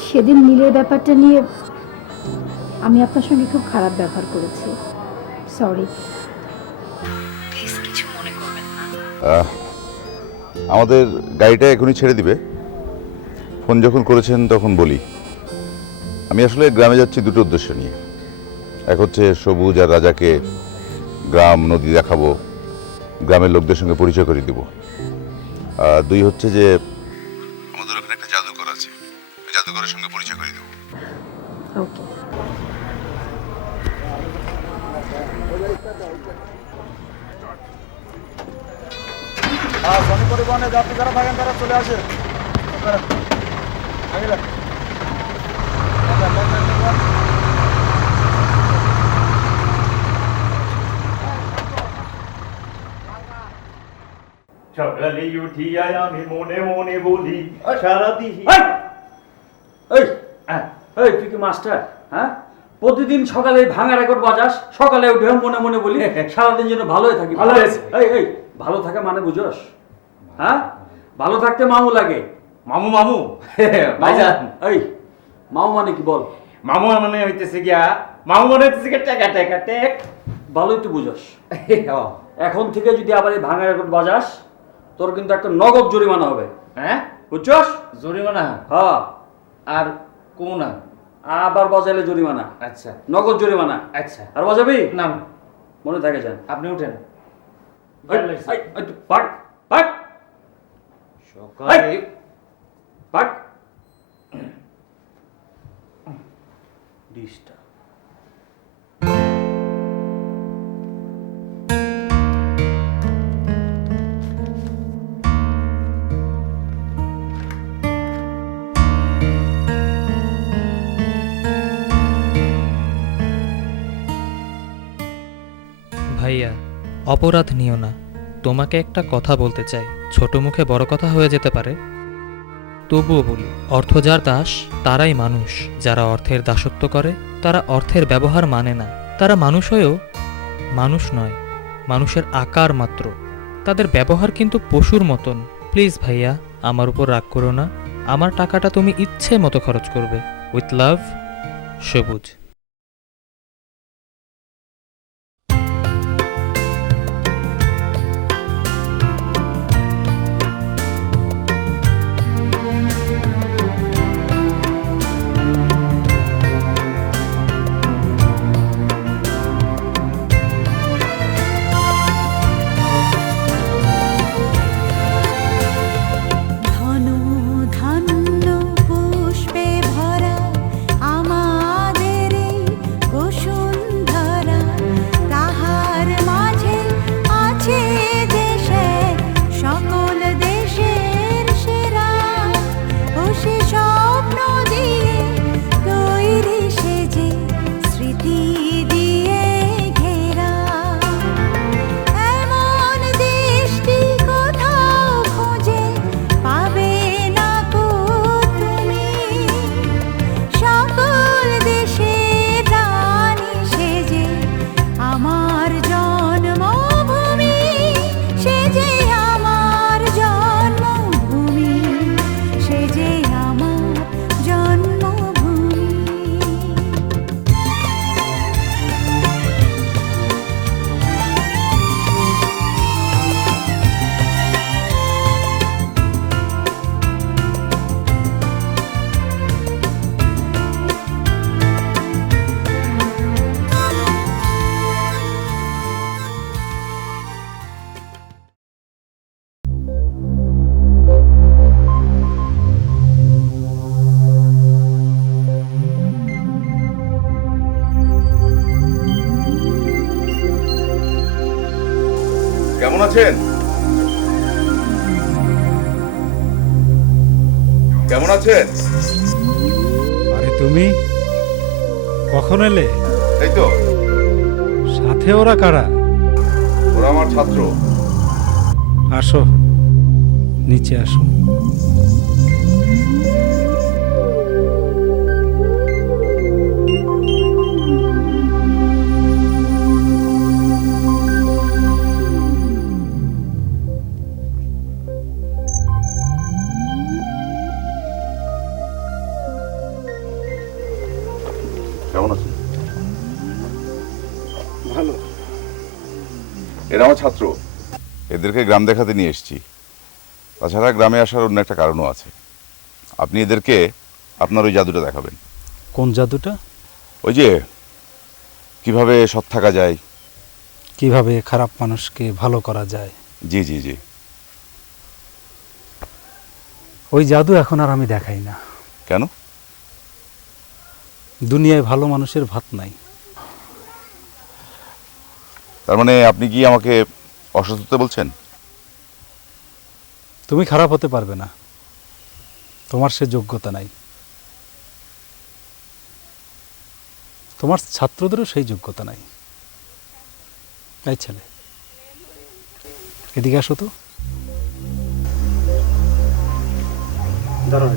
সেদিন নীলের ব্যাপারটা নিয়ে আমি আপনার সঙ্গে খুব খারাপ ব্যবহার করেছি, সরি। প্লিজ কিছু মনে করবেন না। আমাদের গাড়িটা এখনই ছেড়ে দিবে। ফোন যখন করেছেন তখন বলি। আমি আসলে গ্রামে যাচ্ছি দুটো উদ্দেশ্য নিয়ে। এক হচ্ছে সবুজ আর রাজাকে গ্রাম নদী দেখাবো, গ্রামের লোকদের সঙ্গে পরিচয় করে দিব। দুই হচ্ছে যে আমাদের ওখানে একটা জাদুঘর আছে, ওই জাদুঘরের সঙ্গে পরিচয় করে দেব। ওকে। জনি পরিবহনে যাত্রী যারা থাকেন তারা চলে আসে। সকালে উঠিয়া আমি মনে মনে বলি সারাদিন। এই তুই কি মাস্টার? হ্যাঁ, প্রতিদিন সকালে ভাঙা রেকর্ড বাজাস, সকালে উঠে মনে মনে বলি সারাদিন যেন ভালোই থাকি। ভালো হয়েছে। এই ভালো থাকা মানে বুঝোস? হ্যাঁ, ভালো থাকতে মামু লাগে। মামু মামু ভাইজান, এই মামু মানে কি বল? মামু মানে হইতেছে গিয়া, মামু মানে হইতেছে গিয়া টেকা টেকা টেক। ভালোই তো বুঝাস। এখন থেকে যদি আবার এই ভাঙা রেকর্ড বাজাস তোর কিন্তু একটা নগদ জরিমানা হবে। হ্যাঁ, বুঝছস? জরিমানা? হ্যাঁ। আর কোন? আবার বাজাইলে জরিমানা। আচ্ছা, নগদ জরিমানা। আচ্ছা। আর বাজাবি না, মনে থাকে যান। আপনি উঠেন। পাট পাট সকালে পাট ডিস্টা ভাইয়া, অপরাধ নিও না। তোমাকে একটা কথা বলতে চাই, ছোট মুখে বড় কথা হয়ে যেতে পারে, তবুও বলি, অর্থ যার দাস তারাই মানুষ। যারা অর্থের দাসত্ব করে তারা অর্থের ব্যবহার মানে না। তারা মানুষ হয়েও মানুষ নয়, মানুষের আকার মাত্র। তাদের ব্যবহার কিন্তু পশুর মতন। প্লিজ ভাইয়া, আমার উপর রাগ করো না। আমার টাকাটা তুমি ইচ্ছে মতো খরচ করবে। উইথ লাভ, সবুজ। কেমন আছেন? কেমন আছেন? আরে তুমি কখন এলে? এই তো। সাথে ওরা কারা? ওরা আমার ছাত্র। আসো, নিচে আসো। কেমন আছেন? ভালো। এরা আমার ছাত্র, এদেরকে গ্রাম দেখাতে নিয়ে এসেছি। তাছাড়া গ্রামে আসার অন্য একটা কারণও আছে। আপনি এদেরকে আপনার ওই জাদুটা দেখাবেন। কোন জাদুটা? ওই যে কিভাবে সৎ থাকা যায়, কিভাবে খারাপ মানুষকে ভালো করা যায়। জি জি জি। ওই জাদু এখন আর আমি দেখাই না। কেন? দুনিয়ায় ভালো মানুষের ভাত নাই। তার মানে আপনি কি আমাকে অসৎ হতে বলছেন? তুমি খারাপ হতে পারবে না, তোমার সে যোগ্যতা নাই। তোমার ছাত্রদেরও সেই যোগ্যতা নাই। এই ছেলে, এদিকে আসো তো। দাঁড়াও।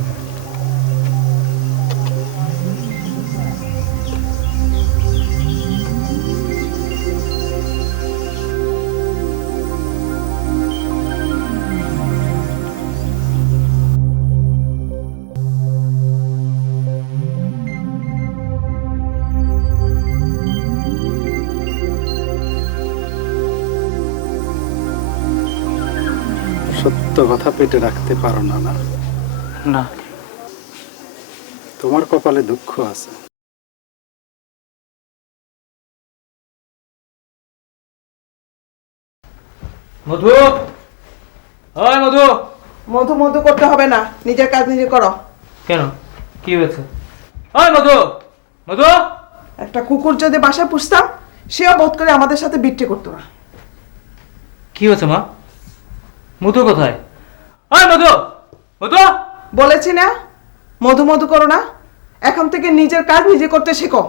সত্য কথা পেটে রাখতে পারো না, না? না। তোমার কপালে দুঃখ আছে। মধু, ওই মধু। মধু মধু করতে হবে না, নিজের কাজ নিজে করো। কেন, কি হয়েছে? ওই মধু, মধু। একটা কুকুর যদি বাসায় পুষতাম, সেও বোধ করে আমাদের সাথে বিট্টি করতো না। কি হয়েছে মা? মধু কোথায়? ওই মধু, মধু। বলেছি না মধু মধু করো না, এখন থেকে নিজের কাজ নিজে করতে শেখো।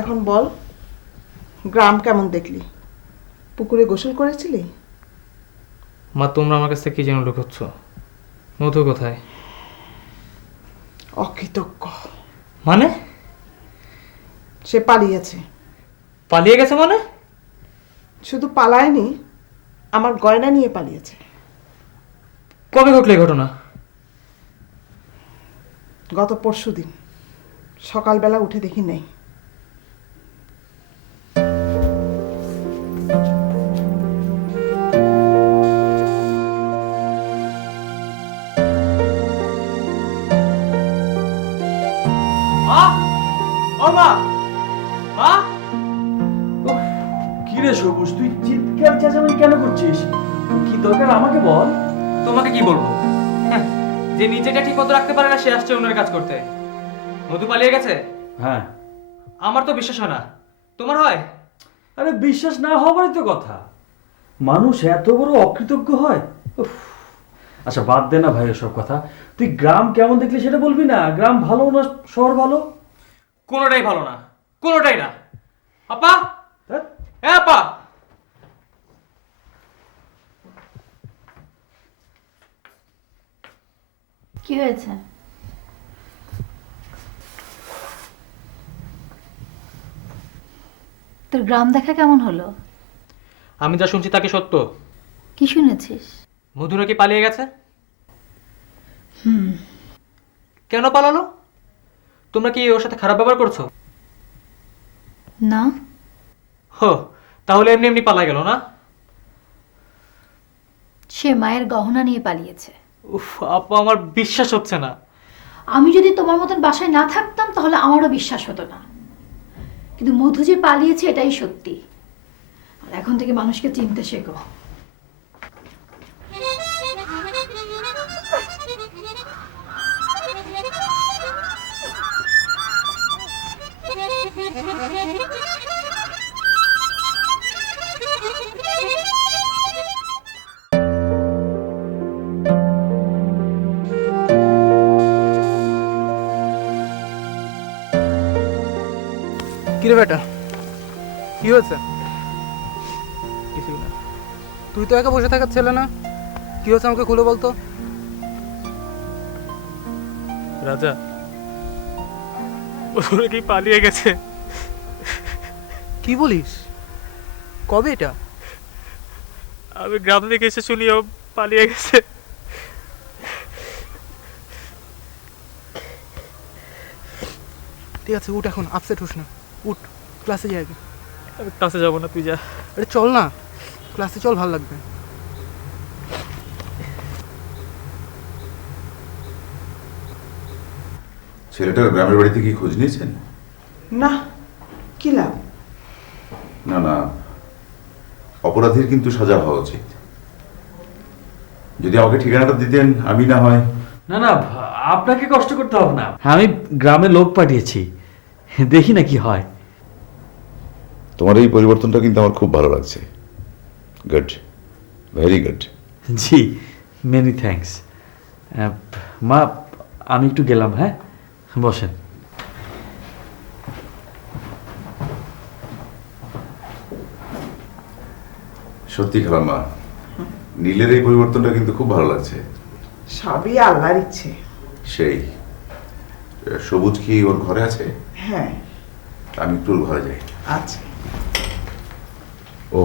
এখন বল, গ্রাম কেমন দেখলি? পুকুরে গোসল করেছিলি? মা, তোমরা আমার কাছ থেকে কি যেন লুকোচ্ছ? মধু কোথায়? অকৃতজ্ঞ। মানে? সে পালিয়েছে। পালিয়ে গেছে মানে? শুধু পালায়নি, আমার গয়না নিয়ে পালিয়েছে। কবে ঘটলো এই ঘটনা? গত পরশুদিন সকালবেলা উঠে দেখি নেই। মা, ও মা, মা। কি রে সবুজ, তুই চিৎকার চেঁচামেচি কেন করছিস? কি দরকার আমাকে বল। তোমাকে কি বলবো? যে নিজেটা ঠিক মতো রাখতে পারে না, সে আসছে অন্যের কাজ করতে। মধু পালিয়ে গেছে? হ্যাঁ। আমার তো বিশ্বাস হয় না, তোমার হয়? আরে বিশ্বাস না হওয়ারই তো কথা। মানুষ এত বড় অকৃতজ্ঞ হয়? উফ। আচ্ছা বাদ দে না ভাই সব কথা। তুই গ্রাম কেমন দেখলি সেটা বলবি না? গ্রাম ভালো না শহর ভালো? কোনোটাই ভালো না, কোনোটাই না। আপা, হ্যাঁ আপা। কি হয়েছে? তোর গ্রাম দেখা কেমন হলো? আমি যা শুনছি তা কি সত্য? কি শুনেছিস? মধু নাকি পালিয়ে গেছে? হুম। কেন পালালো? তোমরা কি ওর সাথে খারাপ ব্যবহার করছো? না। হো, তাহলে এমনি এমনি পালা গেল না? সে মায়ের গহনা নিয়ে পালিয়েছে। উফ আপা, আমার বিশ্বাস হচ্ছে না। আমি যদি তোমার মতন বাসায় না থাকতাম তাহলে আমারও বিশ্বাস হতো না, কিন্তু মধু যে পালিয়েছে এটাই সত্যি। আর এখন থেকে মানুষকে চিনতে শেখো। কিরে বেটা, কি হয়েছে? কিছুই না। তুই তো একা বসে থাকার ছেলে না, কি হয়েছে আমাকে খুলে বলতো। রাজা, ওরা কি পালিয়ে গেছে? কি বলিস? কবে এটা? আমি গ্রাম থেকে এসে শুনিও পালিয়ে গেছে। ঠিক আছে উঠ, এখন আপসেট হোস না, উঠ ক্লাসে যাই আগে। আমি ক্লাসে যাবো না, তুই যা। আরে চল না, ক্লাসে চল, ভালো লাগবে। ছেলেটার গ্রামের বাড়িতে কি খোঁজ নিয়েছেন? না, কি লাভ? না না, অপরাধীর কিন্তু সাজা হওয়া উচিত। যদি আমাকে ঠিকানাটা দিতেন আমি না হয়। না না, আপনাকে কষ্ট করতে হবে না, আমি গ্রামে লোক পাঠিয়েছি, দেখি না কি হয়। তোমার এই পরিবর্তনটা কিন্তু আমার খুব ভালো লাগছে। Good, very good. জি, মেনি থ্যাঙ্কস। মা, আমি একটু গেলাম, হ্যাঁ? বসেন। সত্যি খালাম্মা, নীলের এই পরিবর্তনটা কিন্তু খুব ভালো লাগছে। সবই আল্লাহর ইচ্ছে। সেই সবুজ কি ওর ঘরে আছে? হ্যাঁ। আমি একটু ওর ঘরে যাই। আচ্ছা। ও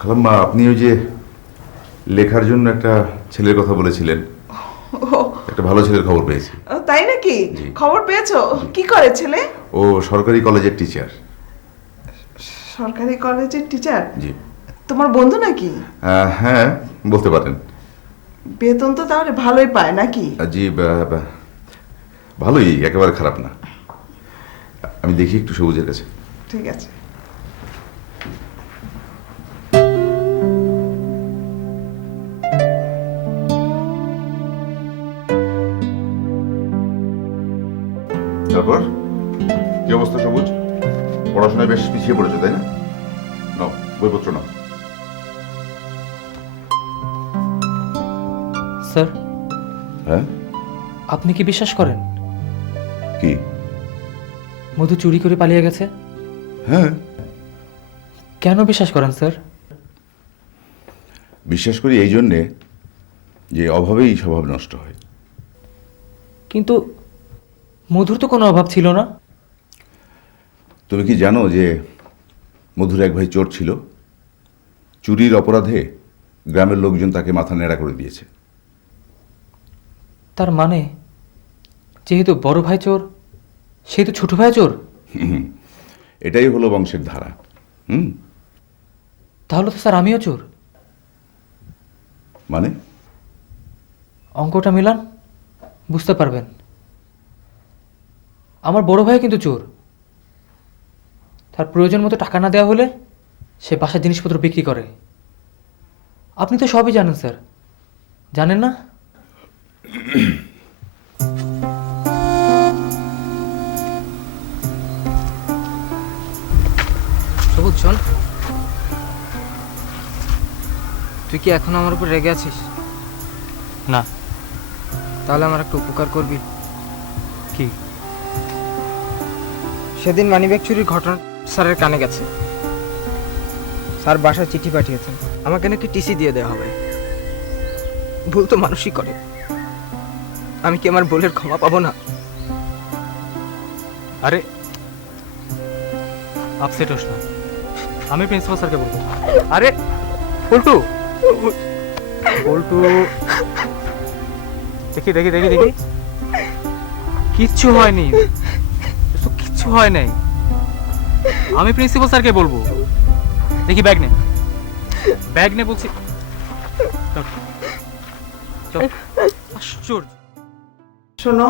খালাম্মা, আপনি ওই যে লেখার জন্য একটা ছেলের কথা বলেছিলেন, একটা ভালো ছেলের খবর পেয়েছি। ও, তাই নাকি? জি। খবর পেয়েছো? কি করে ছেলে? ও সরকারি কলেজের টিচার। সরকারি কলেজের টিচার? জি। তোমার বন্ধু নাকি? হ্যাঁ, বলতে পারেন। বেতন তো তাহলে ভালোই পায় নাকি? জি, ভালোই, একেবারে খারাপ না। আমি দেখি একটু সবুজের কাছে। ঠিক আছে। তারপর কি অবস্থা সবুজ? পড়াশোনায় বেশ পিছিয়ে পড়েছো তাই না? নাও বইপত্র নাও। স্যার, হ্যাঁ, আপনি কি বিশ্বাস করেন কি? মধু চুরি করে পালিয়ে গেছে? হ্যাঁ। কেন বিশ্বাস করেন স্যার? বিশ্বাস করি এই জন্যে যে অভাবেই স্বভাব নষ্ট হয়। কিন্তু মধুর তো কোনো অভাব ছিল না। তুমি কি জানো যে মধুর এক ভাই চোর ছিল? চুরির অপরাধে গ্রামের লোকজন তাকে মাথা নেড়া করে দিয়েছে। তার মানে যেহেতু বড় ভাই চোর, সেহেতু ছোট ভাই চোর? এটাই হলো বংশের ধারা। তাহলে তো স্যার আমিও চোর। মানে? অঙ্কটা মিলান, বুঝতে পারবেন। আমার বড় ভাই কিন্তু চোর। তার প্রয়োজন মতো টাকা না দেওয়া হলে সে বাসার জিনিসপত্র বিক্রি করে। আপনি তো সবই জানেন স্যার, জানেন না? সবুজ শোন, তুই কি এখন আমার উপর রেগে আছিস? না। তাহলে আমার একটা উপকার করবি? কি? সেদিন মানিব্যাগ চুরির ঘটনা স্যারের কানে গেছে। স্যার বাসায় চিঠি পাঠিয়েছেন, আমাকে নাকি টিসি দিয়ে দেওয়া হবে। ভুল তো মানুষই করে। আমি কি আমার ভুলের ক্ষমা পাবো না? আরে আপসেট হোস না, আমি প্রিন্সিপাল স্যারকে বলবো। আরে পল্টু, পল্টু, দেখি দেখি দেখি দেখি, কিচ্ছু হয়নি, কিচ্ছু হয় নাই। আমি প্রিন্সিপাল স্যারকে বলবো। দেখি ব্যাগ নে, ব্যাগ নে বলছি। আশ্চর্য। শোনো,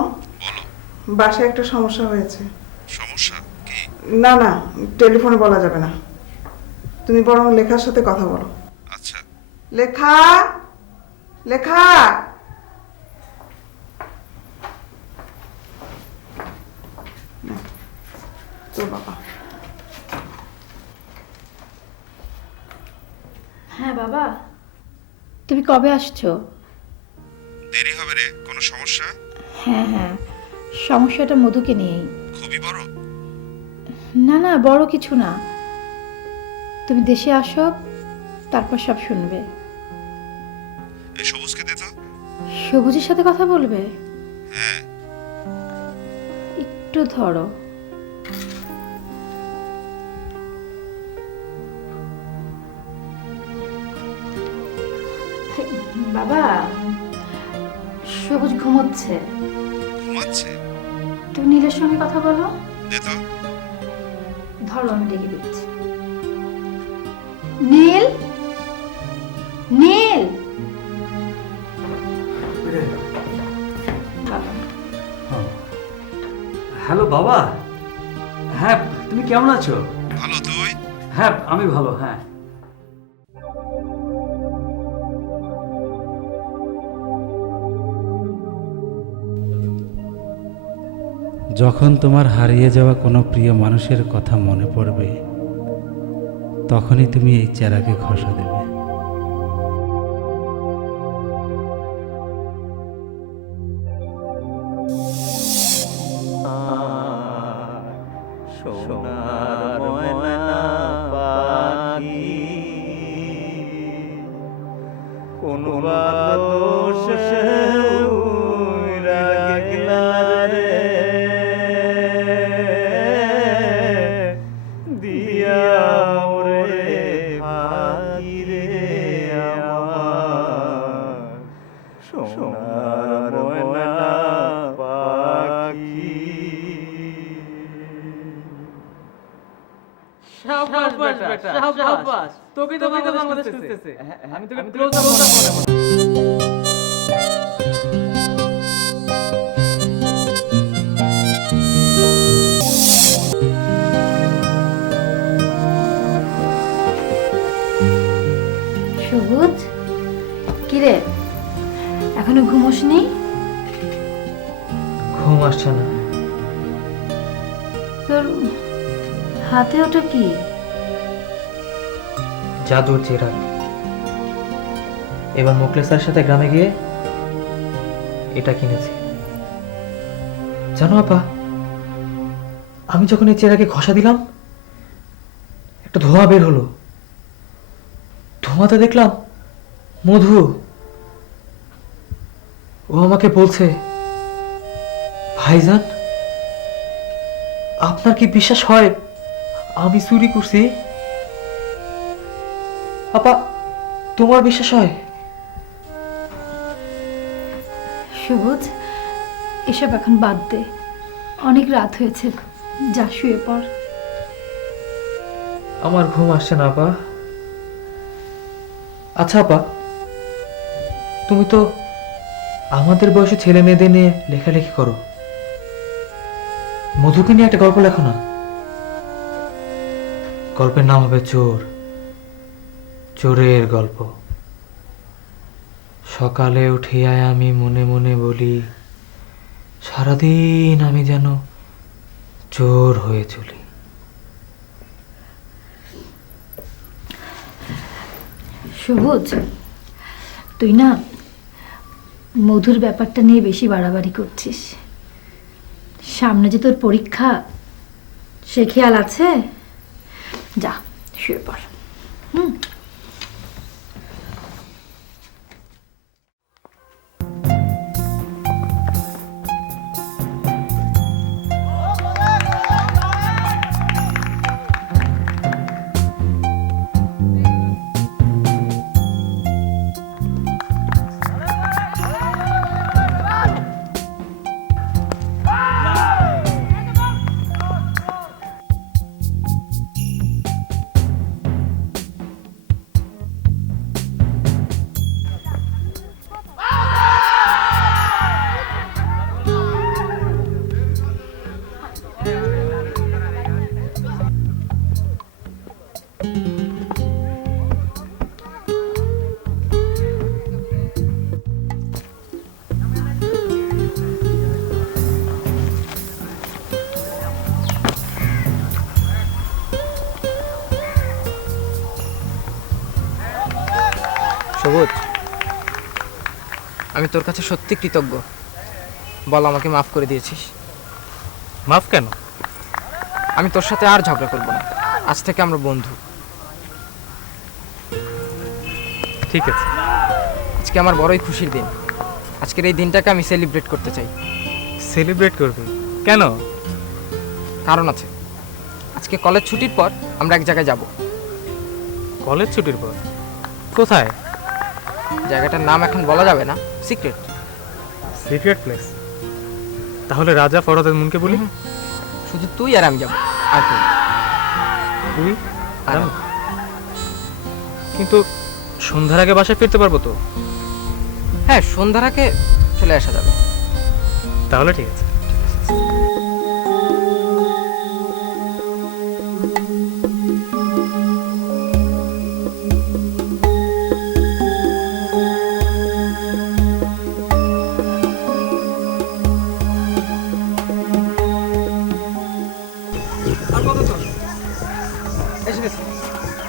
বাসায় একটা সমস্যা হয়েছে। সমস্যা কি? না না, টেলিফোনে বলা যাবে না। তুমি বরং লেখার সাথে কথা বলো। আচ্ছা। লেখা, লেখা। তো বাবা। হ্যাঁ বাবা, তুমি কবে আসছো? দেরি হবে রে, কোনো সমস্যা? হ্যাঁ হ্যাঁ, সমস্যাটা মধুকে নিয়েই। খুবই বড়? না না, বড় কিছু না। তুমি দেশে আসো, তারপর সব শুনবে। এই সবুজকে দে তো। সবুজের সাথে কথা বলবে? হ্যাঁ। একটু ধরো। বাবা, সবুজ ঘুমোচ্ছে। ঘুমাচ্ছে? তুমি নীলের সঙ্গে কথা বলো। দে তো। ধরো, আমি ডেকে দিচ্ছি। নীল, নীল। হ্যালো বাবা। হ্যাঁ, তুমি কেমন আছো? ভালো, তুই? হ্যাঁ, আমি ভালো। হ্যাঁ, যখন তোমার হারিয়ে যাওয়া কোনো প্রিয় মানুষের কথা মনে পড়বে, তখনই তুমি এই চেরাকে ঘষা দেবে। সোনার ময়না পাখি, কোন বাদশে উইরা গেলা রে, দিয়া ওরে পাখি রে আমার, সোনার ময়না বেটা শাবাশ। শাবাশ তোকে তো বাংলাদেশ খুঁজতেছে আমি তোকে ক্লোজ আপ সবুজ কিরে এখনো ঘুমোসনি? ঘুম আসছে না। তোর হাতে ওটা কি? জাদুর চেরাগ। এবার মুখলেসার সাথে গ্রামে গিয়ে এটা কিনেছি। জানো আপা, আমি যখন এই চেরাগে ঘষা দিলাম একটা ধোঁয়া বের হলো। ধোঁয়াতে দেখলাম মধু। ও আমাকে বলছে, ভাইজান আপনার কি বিশ্বাস হয় আমি চুরি করছি? আপা তোমার বিশ্বাস হয়? সবুজ এসব এখন বাদ দে, অনেক রাত হয়েছে, যা শুয়ে পড়। আমার ঘুম আসছে না আপা। আচ্ছা আপা, তুমি তো আমাদের বয়সে ছেলে মেয়েদের নিয়ে লেখালেখি করো, মধুকে নিয়ে একটা গল্প লেখো না। গল্পের নাম হবে চোর, চোরের গল্প। সকালে উঠিয়ায় আমি মনে মনে বলি, সারাদিন আমি যেন চোর হয়ে চলি। সবুজ তুই না মধুর ব্যাপারটা নিয়ে বেশি বাড়াবাড়ি করছিস। সামনে যে তোর পরীক্ষা, সে খেয়াল আছে? যা শুয়ে পড়। সবুজ আমি তোর কাছে সত্যি কৃতজ্ঞ। বল আমাকে মাফ করে দিয়েছিস। মাফ কেন? আমি তোর সাথে আর ঝগড়া করব না, আজ থেকে আমরা বন্ধু। ঠিক আছে। আজকে আমার বড়ই খুশির দিন। আজকের এই দিনটাকে আমি সেলিব্রেট করতে চাই। সেলিব্রেট করবি কেন? কারণ আছে। আজকে কলেজ ছুটির পর আমরা এক জায়গায় যাব। কলেজ ছুটির পর? কোথায়? জায়গাটার নাম এখন বলা যাবে না, সিক্রেট। Secret place? তাহলে রাজা ফরহাদ মুনকে বলি। শুধু তুই আর আমি যাব। আর তুই আর আমি? কিন্তু সন্ধ্যার আগে বাসায় ফিরতে পারবো তো? হ্যাঁ, সন্ধ্যার আগে চলে আসা যাবে। তাহলে ঠিক আছে। এসে গেছি,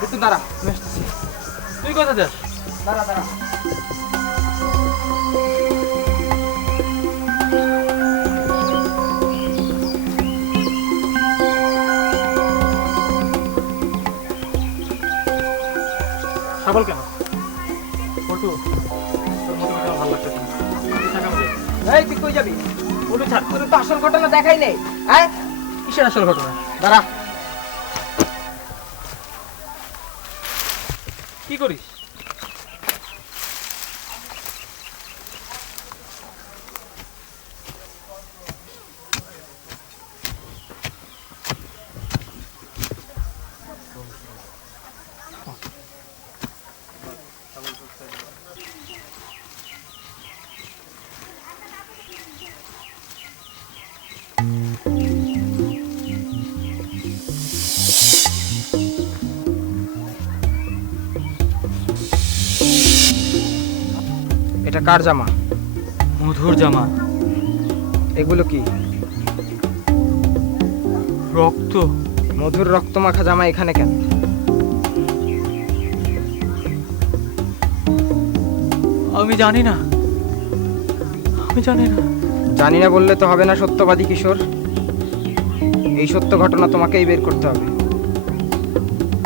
একটু দাঁড়া, আমি আসতেছি। তুই কোথা যাস? দাঁড়া দাঁড়া। সাবল কেন? পটু, তোর মতো মেয়েকে আমার ভালো লাগতেছে না। তুই থাক, আমি যাই। এই তুই কই যাবি? বলু ছাড়, তোর তো আসল ঘটনা দেখাই নেই। হ্যাঁ, কিসের আসল ঘটনা? দাঁড়া। কি করিস? এটা কার জামা? মধুর জামা। এগুলো কি? রক্ত। মধুর রক্ত মাখা জামা এখানে কেন? আমি জানি না, আমি জানি না। জানি না বললে তো হবে না সত্যবাদী কিশোর। এই সত্য ঘটনা তোমাকেই বের করতে হবে,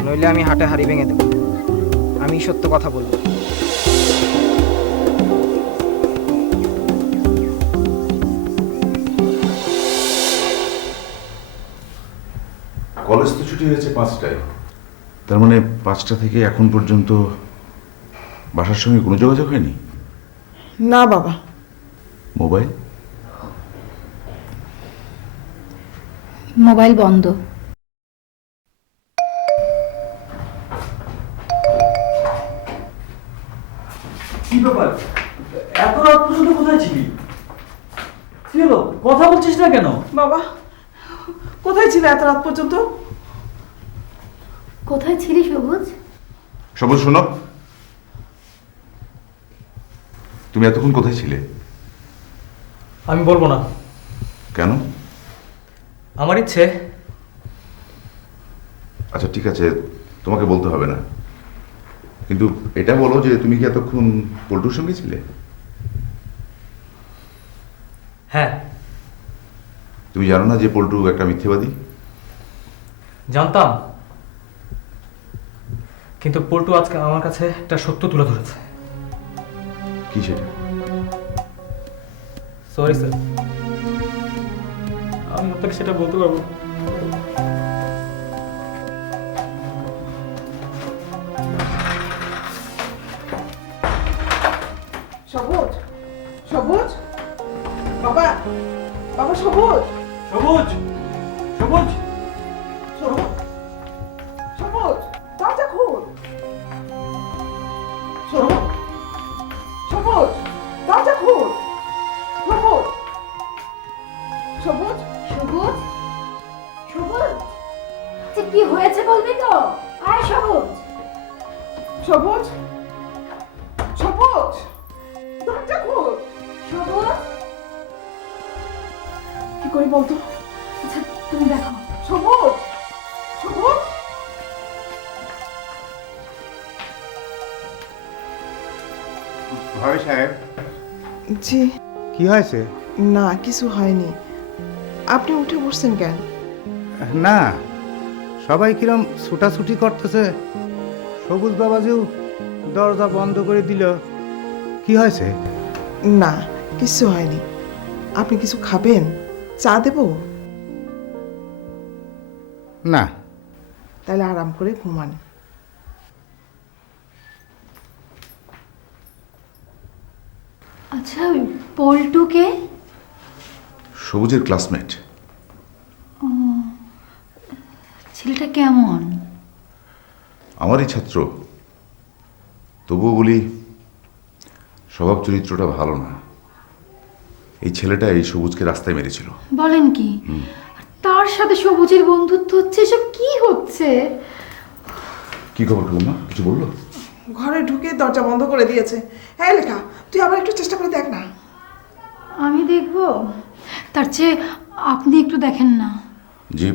নইলে আমি হাটে হাড়ি ভেঙে দেব। আমি সত্য কথা বলবো। কলেজ তো ছুটি হয়েছে 5টায়, তার মানে 5টা থেকে এখন পর্যন্ত বাসার সঙ্গে কোনো যোগাযোগ হয়নি? না বাবা। মোবাইল? মোবাইল বন্ধ। কি ব্যাপার, এত রাত পর্যন্ত কোথায় ছিলি? কি হলো, কথা বলছিস না কেন? বাবা কোথায় ছিলে এত রাত পর্যন্ত? কোথায় ছিলি সবুজ? সবুজ শোনো, তুমি এতক্ষণ কোথায় ছিলে? আমি বলবো না। কেন? আমার ইচ্ছে। আচ্ছা ঠিক আছে, তোমাকে বলতে হবে না, কিন্তু এটা বলো যে তুমি কি এতক্ষণ পল্টুর সঙ্গে ছিলে? হ্যাঁ। তুমি জানো না যে পল্টু একটা মিথ্যেবাদী? জানতাম, কিন্তু পল্টু আজকে আমার কাছে একটা সত্য তুলে ধরেছে। কি সেটা? সরি স্যার, আমি আপনাকে সেটা বলতে পারবো না। সবুজ, সবুজ, বাবা, বাবা সবুজ, সবুজ, সবুজ, সবুজ, সবুজ, দরজা খুল। সবুজ, সবুজ, দরজা খুল। সবুজ, সবুজ, সবুজ, সবুজ, কি হয়েছে বলবি তো? আয় সবুজ। সবুজ, সবুজ, দরজা খুল। সবুজ, কি করে বলতো? আচ্ছা তুমি দেখো। সবুজ, সবুজ, ভাবি সাহেব। জি। কি হয়েছে? না কিছু হয়নি। আপনি উঠে বসছেন কেন? না, সবাই কিরম ছুটাছুটি করতেছে, সবুজ বাবাজিও দরজা বন্ধ করে দিল। কি হয়েছে? না কিছু হয়নি। আপনি কিছু খাবেন? চা দেব? না। তাহলে আরাম করে ঘুমান। আচ্ছা পল্টুকে? সবুজের ক্লাসমেট। ছেলেটা কেমন? আমারই ছাত্র, তবুও বলি স্বভাব চরিত্রটা ভালো না। এই ছেলেটা এই সবুজকে রাস্তায় মেরেছিল। বলেন কি? তার সাথে সবুজের বন্ধুত্ব হচ্ছে? এসব কি হচ্ছে? কি খবর পেলাম না? কিছু বললো? ঘরে ঢুকে দরজা বন্ধ করে দিয়েছে। হ্যাঁ লেখা, তুই আবার একটু চেষ্টা করে দেখ না। আমি দেখব? তার চেয়ে আপনি একটু দেখেন না। জি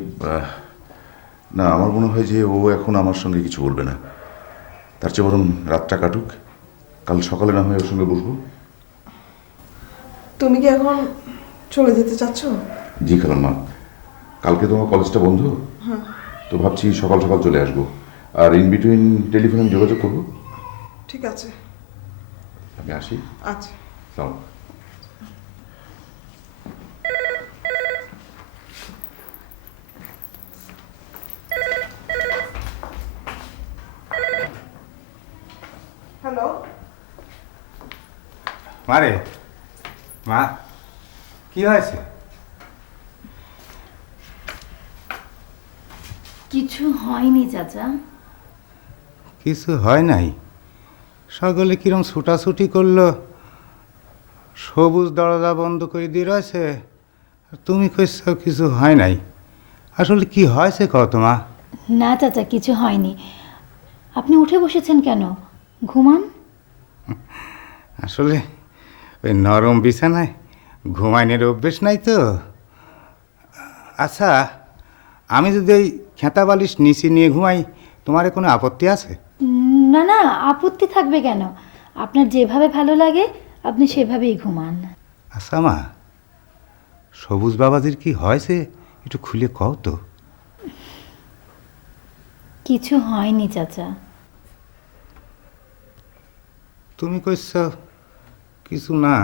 না, আমার মনে হয় যে ও এখন আমার সঙ্গে কিছু বলবে না। তার চেয়ে বরং রাতটা কাটুক, কাল সকালে না হয় ওর সঙ্গে বসবো। তুমি কি এখন চলে যেতে চাচ্ছ? জি খালাম্মা, কালকে তোমার কলেজটা বন্ধ, হ্যাঁ। তো ভাবছি সকাল সকাল চলে আসবো। আর ইন বিটুইন টেলিফোনে আমি যোগাযোগ করবো। ঠিক আছে, আমি আসি। আচ্ছা। সালাম। হ্যালো। মারে, মা কি হয়েছে? কিছু হয়নি চাচা। কিছু হয় নাই? সকলে কিরম ছুটাছুটি করলো, সবুজ দরজা বন্ধ করে দিয়ে রয়েছে, তুমি কইছ কিছু হয় নাই। আসলে কি হয়েছে কত মা? না চাচা কিছু হয়নি। আপনি উঠে বসেছেন কেন? ঘুমান। আসলে ওই নরম বিছানায় ঘুমাইনের অভ্যেস নাই তো। আচ্ছা, আমি যদি ওই খেতা বালিশ নিচে নিয়ে ঘুমাই, তোমার কোনো আপত্তি আছে? না না, আপত্তি থাকবে কেন? আপনার যেভাবে ভালো লাগে আপনি সেভাবেই ঘুমান। আচ্ছা মা, সবুজ বাবাজির কি হয়েছে একটু খুলে কও তো। কিছু হয়নি চাচা। তুমি কইছ কিছু না?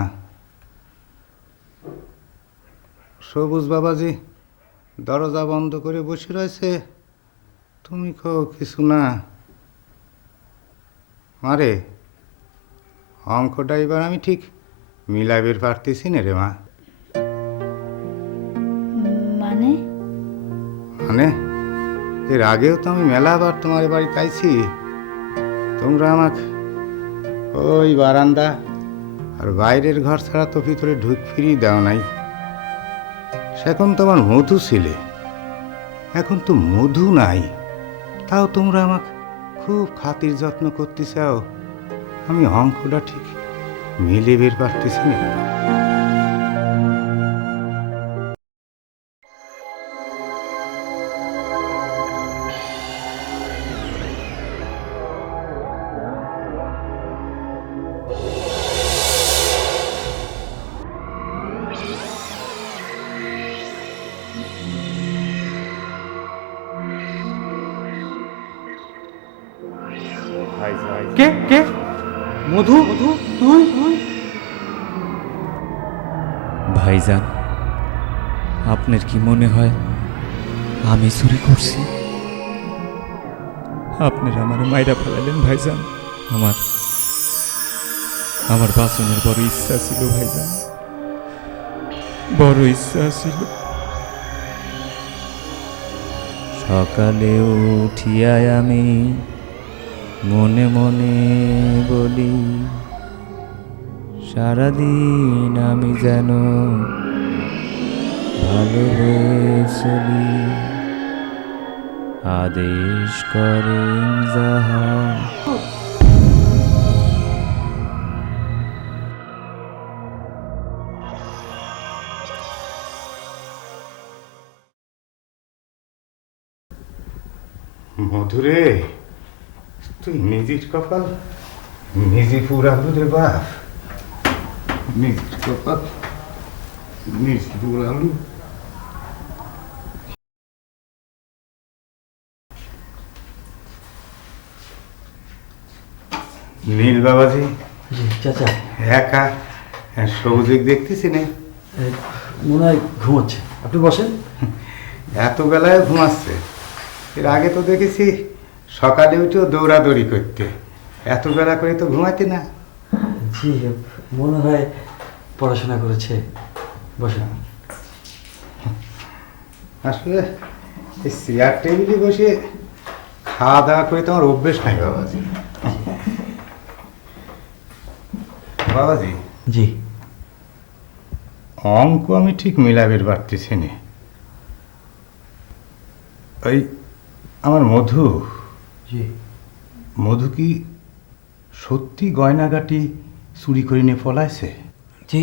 সবুজ বাবাজি দরজা বন্ধ করে বসে রয়েছে, তুমি কও কিছু না। মারে, অঙ্কটা এবার আমি ঠিক মিলাইবের পারতেছি না রে মা। মানে? মানে এর আগেও তো আমি মেলাবার তোমার বাড়িতে আইছি, তোমরা আমাকে ওই বারান্দা আর বাইরের ঘর ছাড়া তো ভিতরে ঢুক ফিরিয়ে দাও নাই। সেখন তোমার মধু ছিলে, এখন তো মধু নাই, তাও তোমরা আমাকে খুব খাতির যত্ন করতে চাও। আমি অঙ্কটা ঠিক মিলে বের পারতেছি না। কে কে? মধু? মধু তুই? ভাইজান, আপনার কি মনে হয় আমি চুরি করছি? আপনারা আমার মাইরা ফেলালেন ভাইজান। আমার বাঁচনের বড় ইচ্ছা ছিল ভাইজান, বড় ইচ্ছা ছিল। সকালে উঠিয়ায় আমি মনে মনে বলি, সারাদিন আমি যেন ভালো হয়ে চলি। আদেশ করেন যাহা। মধুরে, তুই নিজের কপাল নিজে পুরালু রে বাপ, নিজের কপাল নিজে পুরালু। নীল বাবাজি, চাচা একা সবুজ দেখতেছি না, মনে হয় ঘুমোচ্ছে। আপনি বসেন। এত বেলায় ঘুমাচ্ছে? এর আগে তো দেখেছি সকালে উঠেও দৌড়াদৌড়ি করতে, এত বেলা করে তো ঘুমাইতে না। জি, মনে হয় পড়াশোনা করেছে। বসেন। আসলে এই চেয়ার টেবিলে বসে খাওয়া দাওয়া করে তোমার অভ্যেস নাই বাবাজি। বাবাজি জি, অঙ্ক আমি ঠিক মিলাবের পারতেছি না। ওই আমার মধু, জি, মধু কি সত্যি গয়নাগাটি চুরি করে নিয়ে পলাইছে? জি,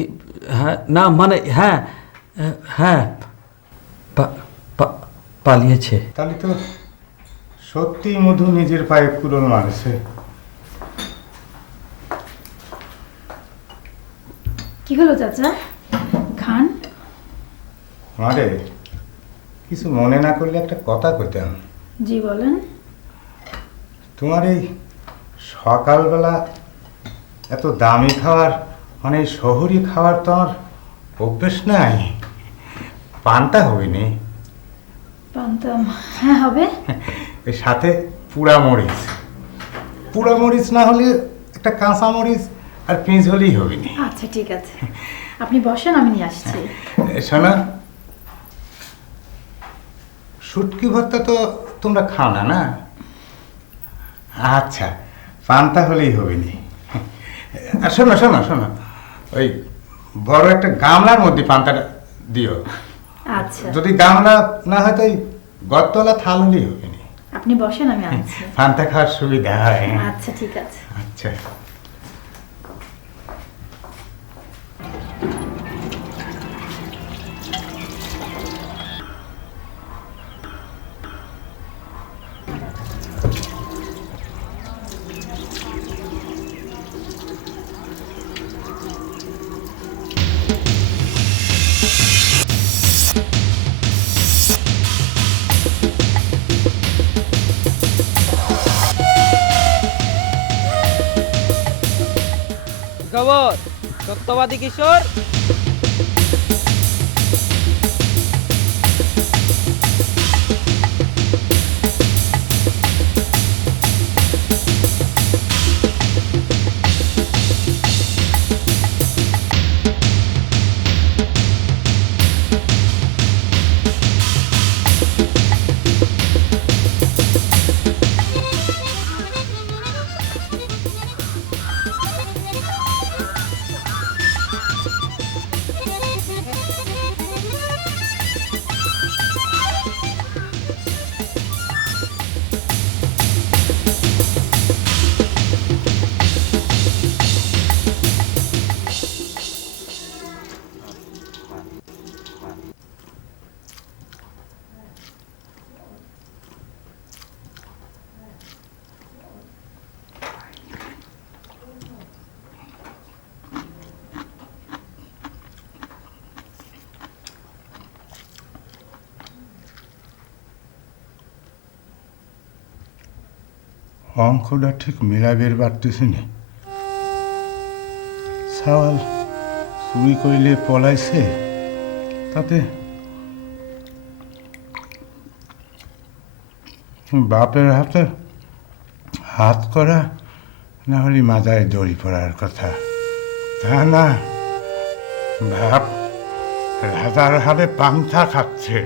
হ্যাঁ, না মানে হ্যাঁ হ্যাঁ পালিয়েছে। তাহলে তো সত্যি মধু নিজের পায়ে কুড়োল মারছে। কি হলো চাচা? খান। মারে, কিছু মনে না করলে একটা কথা কইতাম। জি বলেন। তোমার এই সকালবেলা এত দামি খাবার, মানে শহরি খাবার তো আমার অভ্যেস নাই। পান্তা হবে নি? পান্তা? হ্যাঁ হবে। এর সাথে পুরা মরিচ, পুরা মরিচ না হলে একটা কাঁচা মরিচ আর পেঁয়াজ হলেই হবে নি। আচ্ছা ঠিক আছে, আপনি বসেন, আমি নিয়ে আসছি। শোনা, শুটকি ভর্তা তো তোমরা খাও না না? আচ্ছা, পান্তা হলেই হবে নি। আর শোনো শোনো শোনো, ওই বড় একটা গামলার মধ্যে পান্তাটা দিও। আচ্ছা, যদি গামলা না হয় তো ওই গতলা থাল হলেই হবে নি। আপনি বসেন, আমি আনছি। পান্তা খাওয়ার সুবিধা হয়। আচ্ছা ঠিক আছে। আচ্ছা। বরাবর সত্যবাদী কিশোর। অঙ্কটা ঠিক মেলাবের পারতেছি না। সাওয়াল চুরি করিলে পলাইছে, তাতে বাপের হাতে হাত করা, না হলে মাথায় দড়ি পড়ার কথা। তা না, বাপ রাজার হাতে পান্থা খাচ্ছে।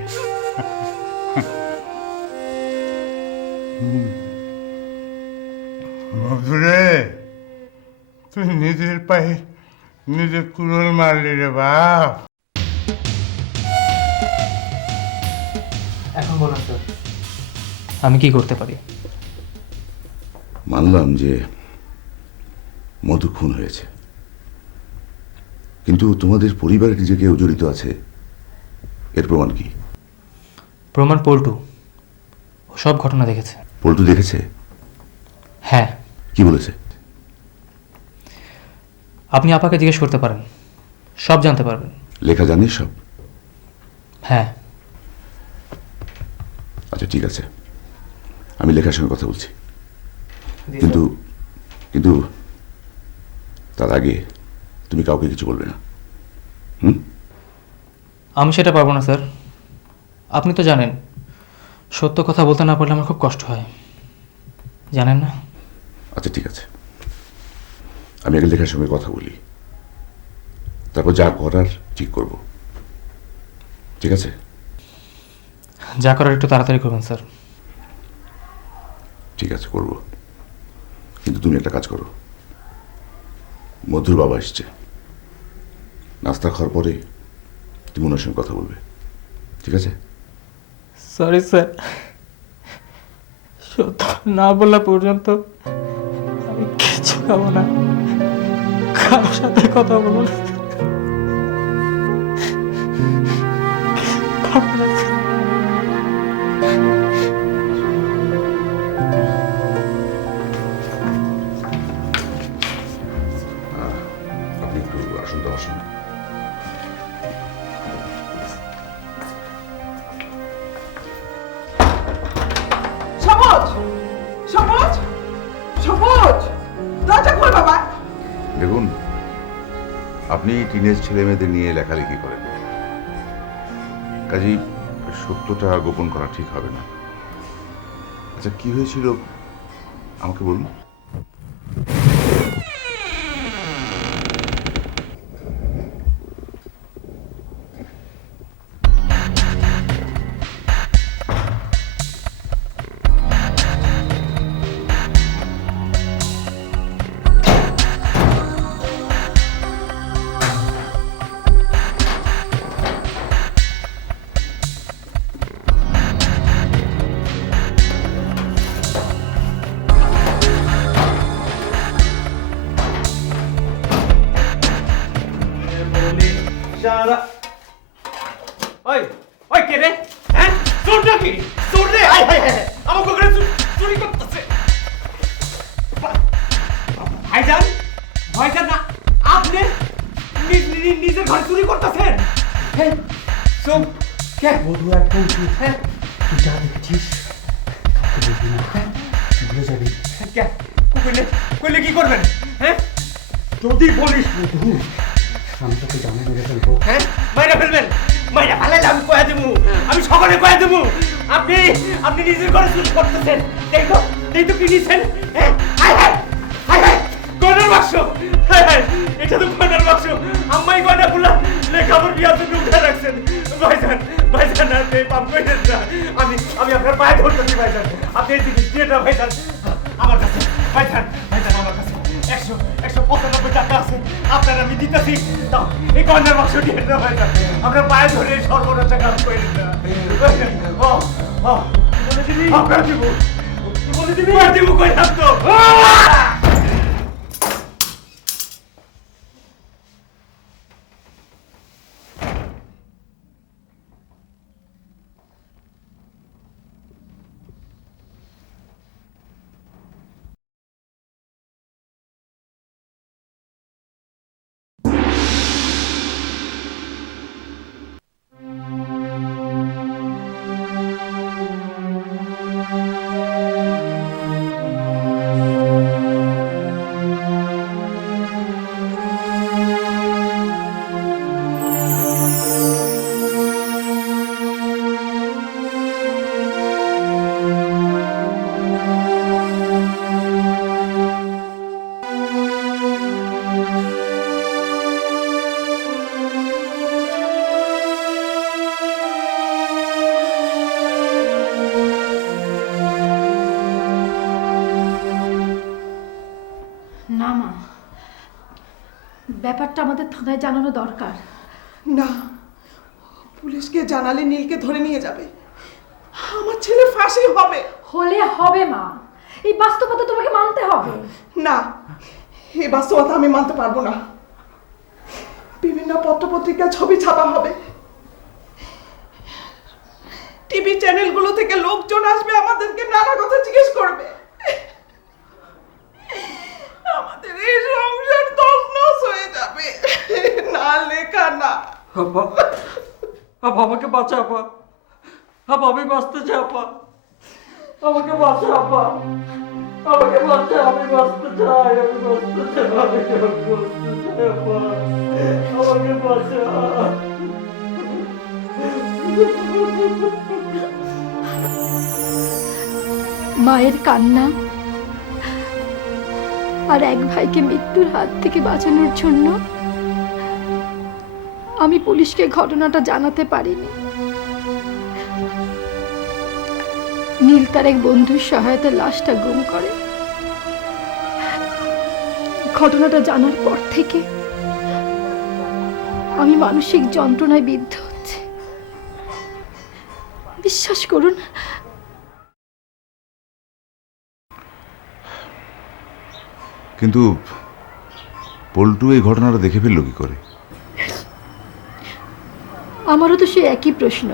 মধুরে, তুই নিজের পায়ে নিজে কুড়োল মারলি রে বাপ। এখন বলুন স্যার, আমি কি করতে পারি? মানলাম যে মধু খুন হয়েছে, কিন্তু তোমাদের পরিবারের যে কেউ জড়িত আছে, এর প্রমাণ কি? প্রমাণ পল্টু, ও সব ঘটনা দেখেছে। পল্টু দেখেছে? হ্যাঁ। কি বলেছে? আপনি আপাকে জিজ্ঞেস করতে পারেন, সব জানতে পারবেন। লেখা জানিস সব? হ্যাঁ। আচ্ছা ঠিক আছে, আমি লেখার সঙ্গে কথা বলছি, কিন্তু কিন্তু তার আগে তুমি কাউকে কিছু বলবে না। আমি সেটা পারবো না স্যার, আপনি তো জানেন সত্য কথা বলতে না পারলে আমার খুব কষ্ট হয়, জানেন না? আচ্ছা ঠিক আছে, আমি আগে লেখার সঙ্গে কথা বলি, তারপর যা করার ঠিক করব। ঠিক আছে? যা করার একটু তাড়াতাড়ি করবেন স্যার। ঠিক আছে, করব, কিন্তু তুমি একটা কাজ করো। মধুর বাবা এসছে, নাস্তা খাওয়ার পরে তুমি ওনার সঙ্গে কথা বলবে, ঠিক আছে? সরি স্যার, সত্য না বলা পর্যন্ত আমি কিছু খাবো না, কারোর সাথে কথা বলবো না। আপনি একটু আসুন তো, আসুন। সবুজ, সবুজ, সবুজ, দরজা খোল বাবা। দেখুন, আপনি টিনেজ ছেলে মেয়েদের নিয়ে লেখালেখি করেন, কাজেই সত্যটা গোপন করা ঠিক হবে না। আচ্ছা, কি হয়েছিল আমাকে বলুন। ওই ওই কে রে? হ্যাঁ, চোরটা কি? চোর রে! আয় হায় হায়, আমাকে করে চুরি করতেছে। ভাইজান, ভাইজান না, আপনি নিজের ঘরে চুরি করতেছেন? হ্যাঁ, চুপ। কে? বধু একটা উচিত। হ্যাঁ, তুই যা দেখেছিস কাউকে বলবি না। হ্যাঁ, ভুলে যাবি। কে? কইলে কি করবেন? হ্যাঁ, যদি বলিস মধু আমি তোকে জানি মেরে ফেলবো। হ্যাঁ মাইরা ফেলবেন, মাইরা ফেলাইলে আমি কয়ে দেবো, আমি সকলে কয়ে দেবো আপনি আপনি নিজের ঘরে চুরি করতেছেন। এই তো কি নিছেন? হ্যাঁ হায় হায় হায় হায় গয়নার বাক্স, হায় হায় এটা তো গয়নার বাক্স। আম্মাই গয়নাগুলা লেখাপড় বিয়ার জন্য উঠে রাখছেন। ভাইজান ভাইজান আপনি পাপ করেন না, আমি আপনার পায়ে ধরতেছি ভাইজান, আপনি এই জিনিস দিয়ে না ভাইজান আমার কাছে। ভাইজান ভাইজান আমার কাছে 195 টাকা আছে, আপনার আমি দিতেছি। দাও এই গয়নার বাক্স দিয়ে না ভাইজান, আপনার পায়ে ধরে সর্বনাশা কাজ করে না। বলে দিবি আপনার দিব, বলে দিবি দিব কই থাকতো। না মা, ব্যাপারটা আমাদের থানায় জানানো দরকার। না, পুলিশকে জানালে নীলকে ধরে নিয়ে যাবে, আমার ছেলে ফাঁসি হবে। হলে হবে মা, এই বাস্তবতা তোমাকে মানতে হবে। না, এই বাস্তবতা আমি মানতে পারবো না। বিভিন্ন পত্রপত্রিকায় ছবি ছাপা হবে, টিভি চ্যানেলগুলো থেকে লোকজন আসবে, আমাদেরকে নানা কথা জিজ্ঞেস করবে, আমাদের এই সংসার তছনছ হয়ে যাবে। না লেখা না। আপা আপা আমাকে বাঁচা আপা, আপা আমি বাঁচতে চাই আপা, আমাকে বাঁচা আপা, আমাকে বাঁচা, আমি বাঁচতে চাই, আমি বাঁচতে চাই, আমি বাঁচতে চাই আপা, আমাকে বাঁচা। মায়ের কান্না আর এক ভাইকে মৃত্যুর হাত থেকে বাঁচানোর জন্য আমি পুলিশকে ঘটনাটা জানাতে পারিনি। নীল তার এক বন্ধুর সহায়তায় লাশটা গুম করে। ঘটনাটা জানার পর থেকে আমি মানসিক যন্ত্রণায় বিদ্ধ হচ্ছে। বিশ্বাস করুন, কিন্তু পল্টু এই ঘটনাটা দেখে ফেললো কি করে? আমারও তো সে একই প্রশ্ন।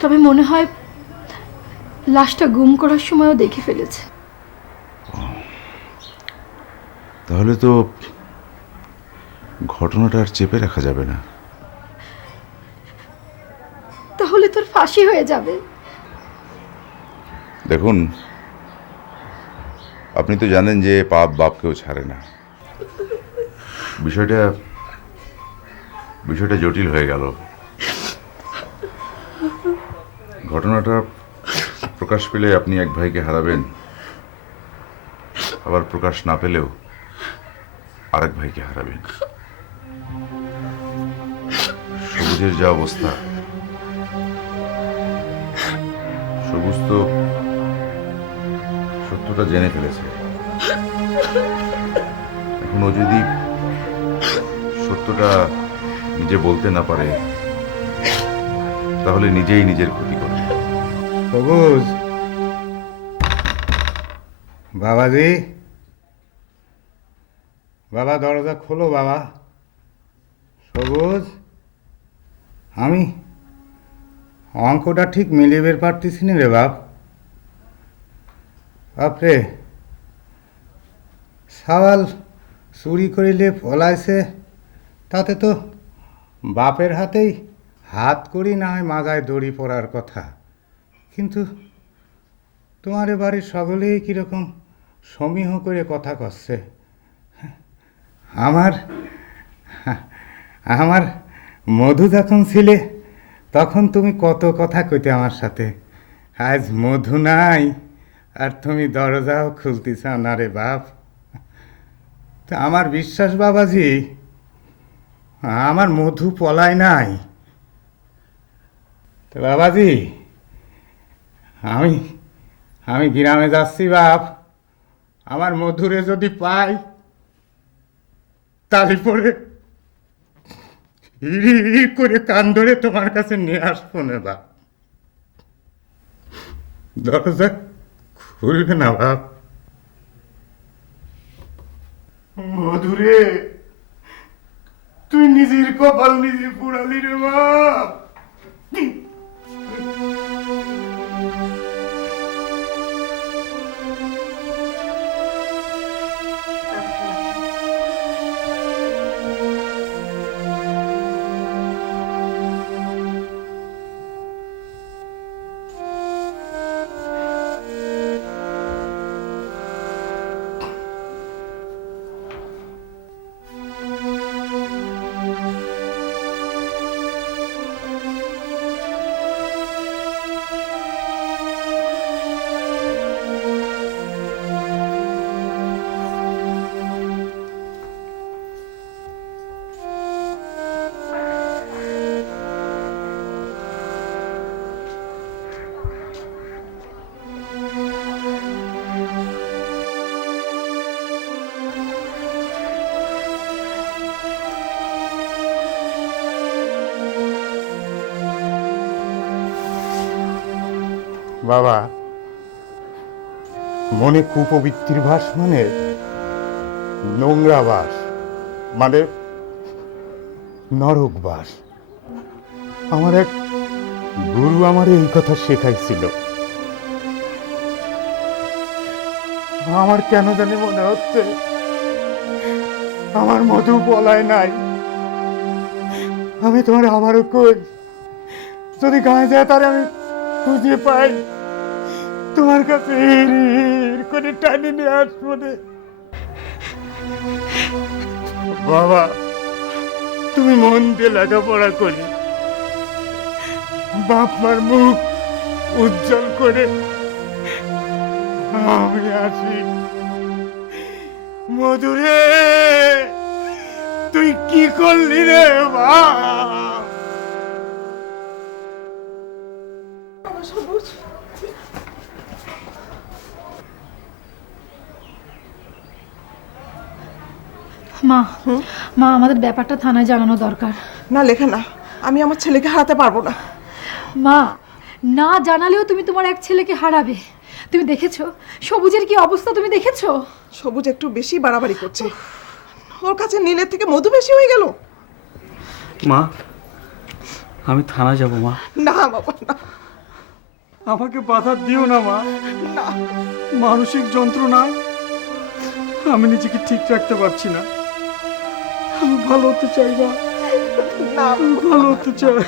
তবে মনে হয় লাশটা গুম করার সময়ও দেখে ফেলেছে। তাহলে তো ঘটনাটা আর চেপে রাখা যাবে না। তাহলে তোর ফাঁসি হয়ে যাবে। দেখুন, আপনি তো জানেন যে পাপ বাপকেও ছাড়ে না। বিষয়টা জটিল হয়ে গেল। ঘটনাটা প্রকাশ পেলে আপনি এক ভাইকে হারাবেন, আবার প্রকাশ না পেলেও আরেক ভাইকে হারাবেন। সবুজের যা অবস্থা, সবুজ তো সত্যটা জেনে ফেলেছে। এখন ও যদি সত্যটা নিজে বলতে না পারে, তাহলে নিজেই নিজের ক্ষতি করবে। সবুজ, বাবাজি, বাবা দরজা খোলো বাবা। সবুজ, আমি অঙ্কটা ঠিক মিলিয়ে বের পারতেছি না রে বাপ। বাপরে, সাওয়াল চুরি করিলে পলাইছে, তাতে তো বাপের হাতেই হাত করি না হয় মাজায় দড়ি পড়ার কথা। কিন্তু তোমার বাড়ির সকলেই কীরকম সমীহ করে কথা করছে। আমার আমার মধু যখন ছিলে তখন তুমি কত কথা কইতে আমার সাথে। আজ মধু নাই আর তুমি দরজাও খুলতেছ না রে বাপ। তা আমার বিশ্বাস বাবাজি, আমার মধু পলায় নাই। তো বাবাজি, আমি আমি গ্রামে যাচ্ছি বাপ। আমার মধুরে যদি পাই তালি পরে হিড়ি করে কান ধরে তোমার কাছে নিয়ে আসবো না বাপ। দরজা খুলবে না বাপ। মধুরে, তুই নিজের কপাল নিজে পুড়ালি রে বাপ। বাবা, মনে কুপবৃত্তির ভাস মানে নোংরা বাস, মানে নরক বাস। আমার এক গুরু আমার এই কথা শেখাইছিল। আমার কেন জানি মনে হচ্ছে আমার মধু পলায় নাই। আমি তোমার আবারও কই, যদি গায়ে যায় তারে আমি খুঁজে পাই, তোমার কাছে হিড় করে টানি নিয়ে আসবো রে। বাবা, তুমি মন দিয়ে লেখাপড়া করি, বাপ মার মুখ উজ্জ্বল করে আমি আসি। মধুরে, তুই কি করলি রে বাপ? সবুজ, মা মা আমাদের ব্যাপারটা থানায় জানানো দরকার। না লেখা না, আমি আমার ছেলেকে হারাতে পারবো না। মা, না জানালেও তুমি তোমার এক ছেলেকে হারাবে। তুমি দেখেছো সবুজের কি অবস্থা? তুমি দেখেছো? সবুজ একটু বেশি বাড়াবাড়ি করছে। ওর কাছে নীলের থেকে মধু বেশি হয়ে গেল। মা, আমি থানা যাব মা। না বাবা না, আমাকে বাধা দিও না মা। না, মানসিক যন্ত্রণা, আমি নিজেকে ঠিক রাখতে পারছি না। আমি ভালো হতে চাই মা, না ভালো হতে চাই।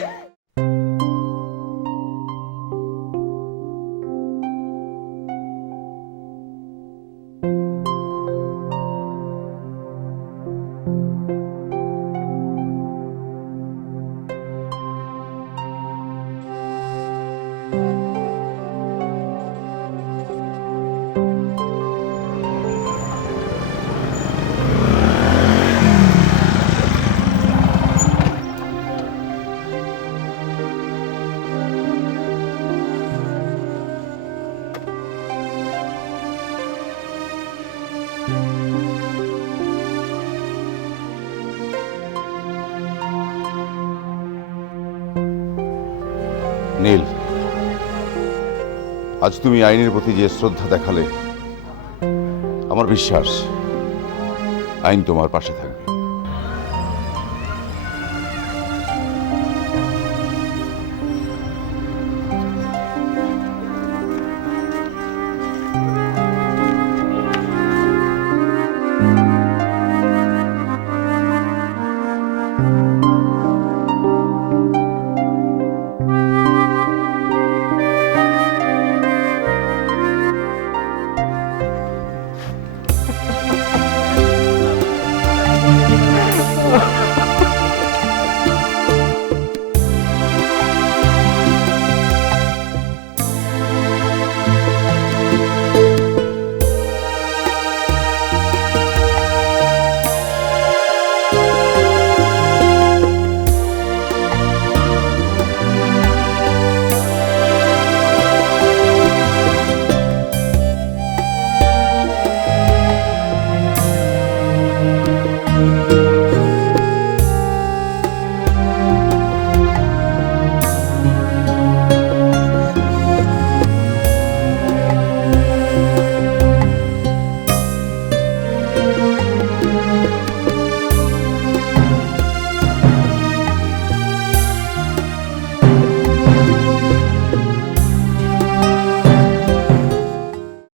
নীল, আজ তুমি আইনের প্রতি যে শ্রদ্ধা দেখালে, আমার বিশ্বাস আইন তোমার পাশে থাকবে।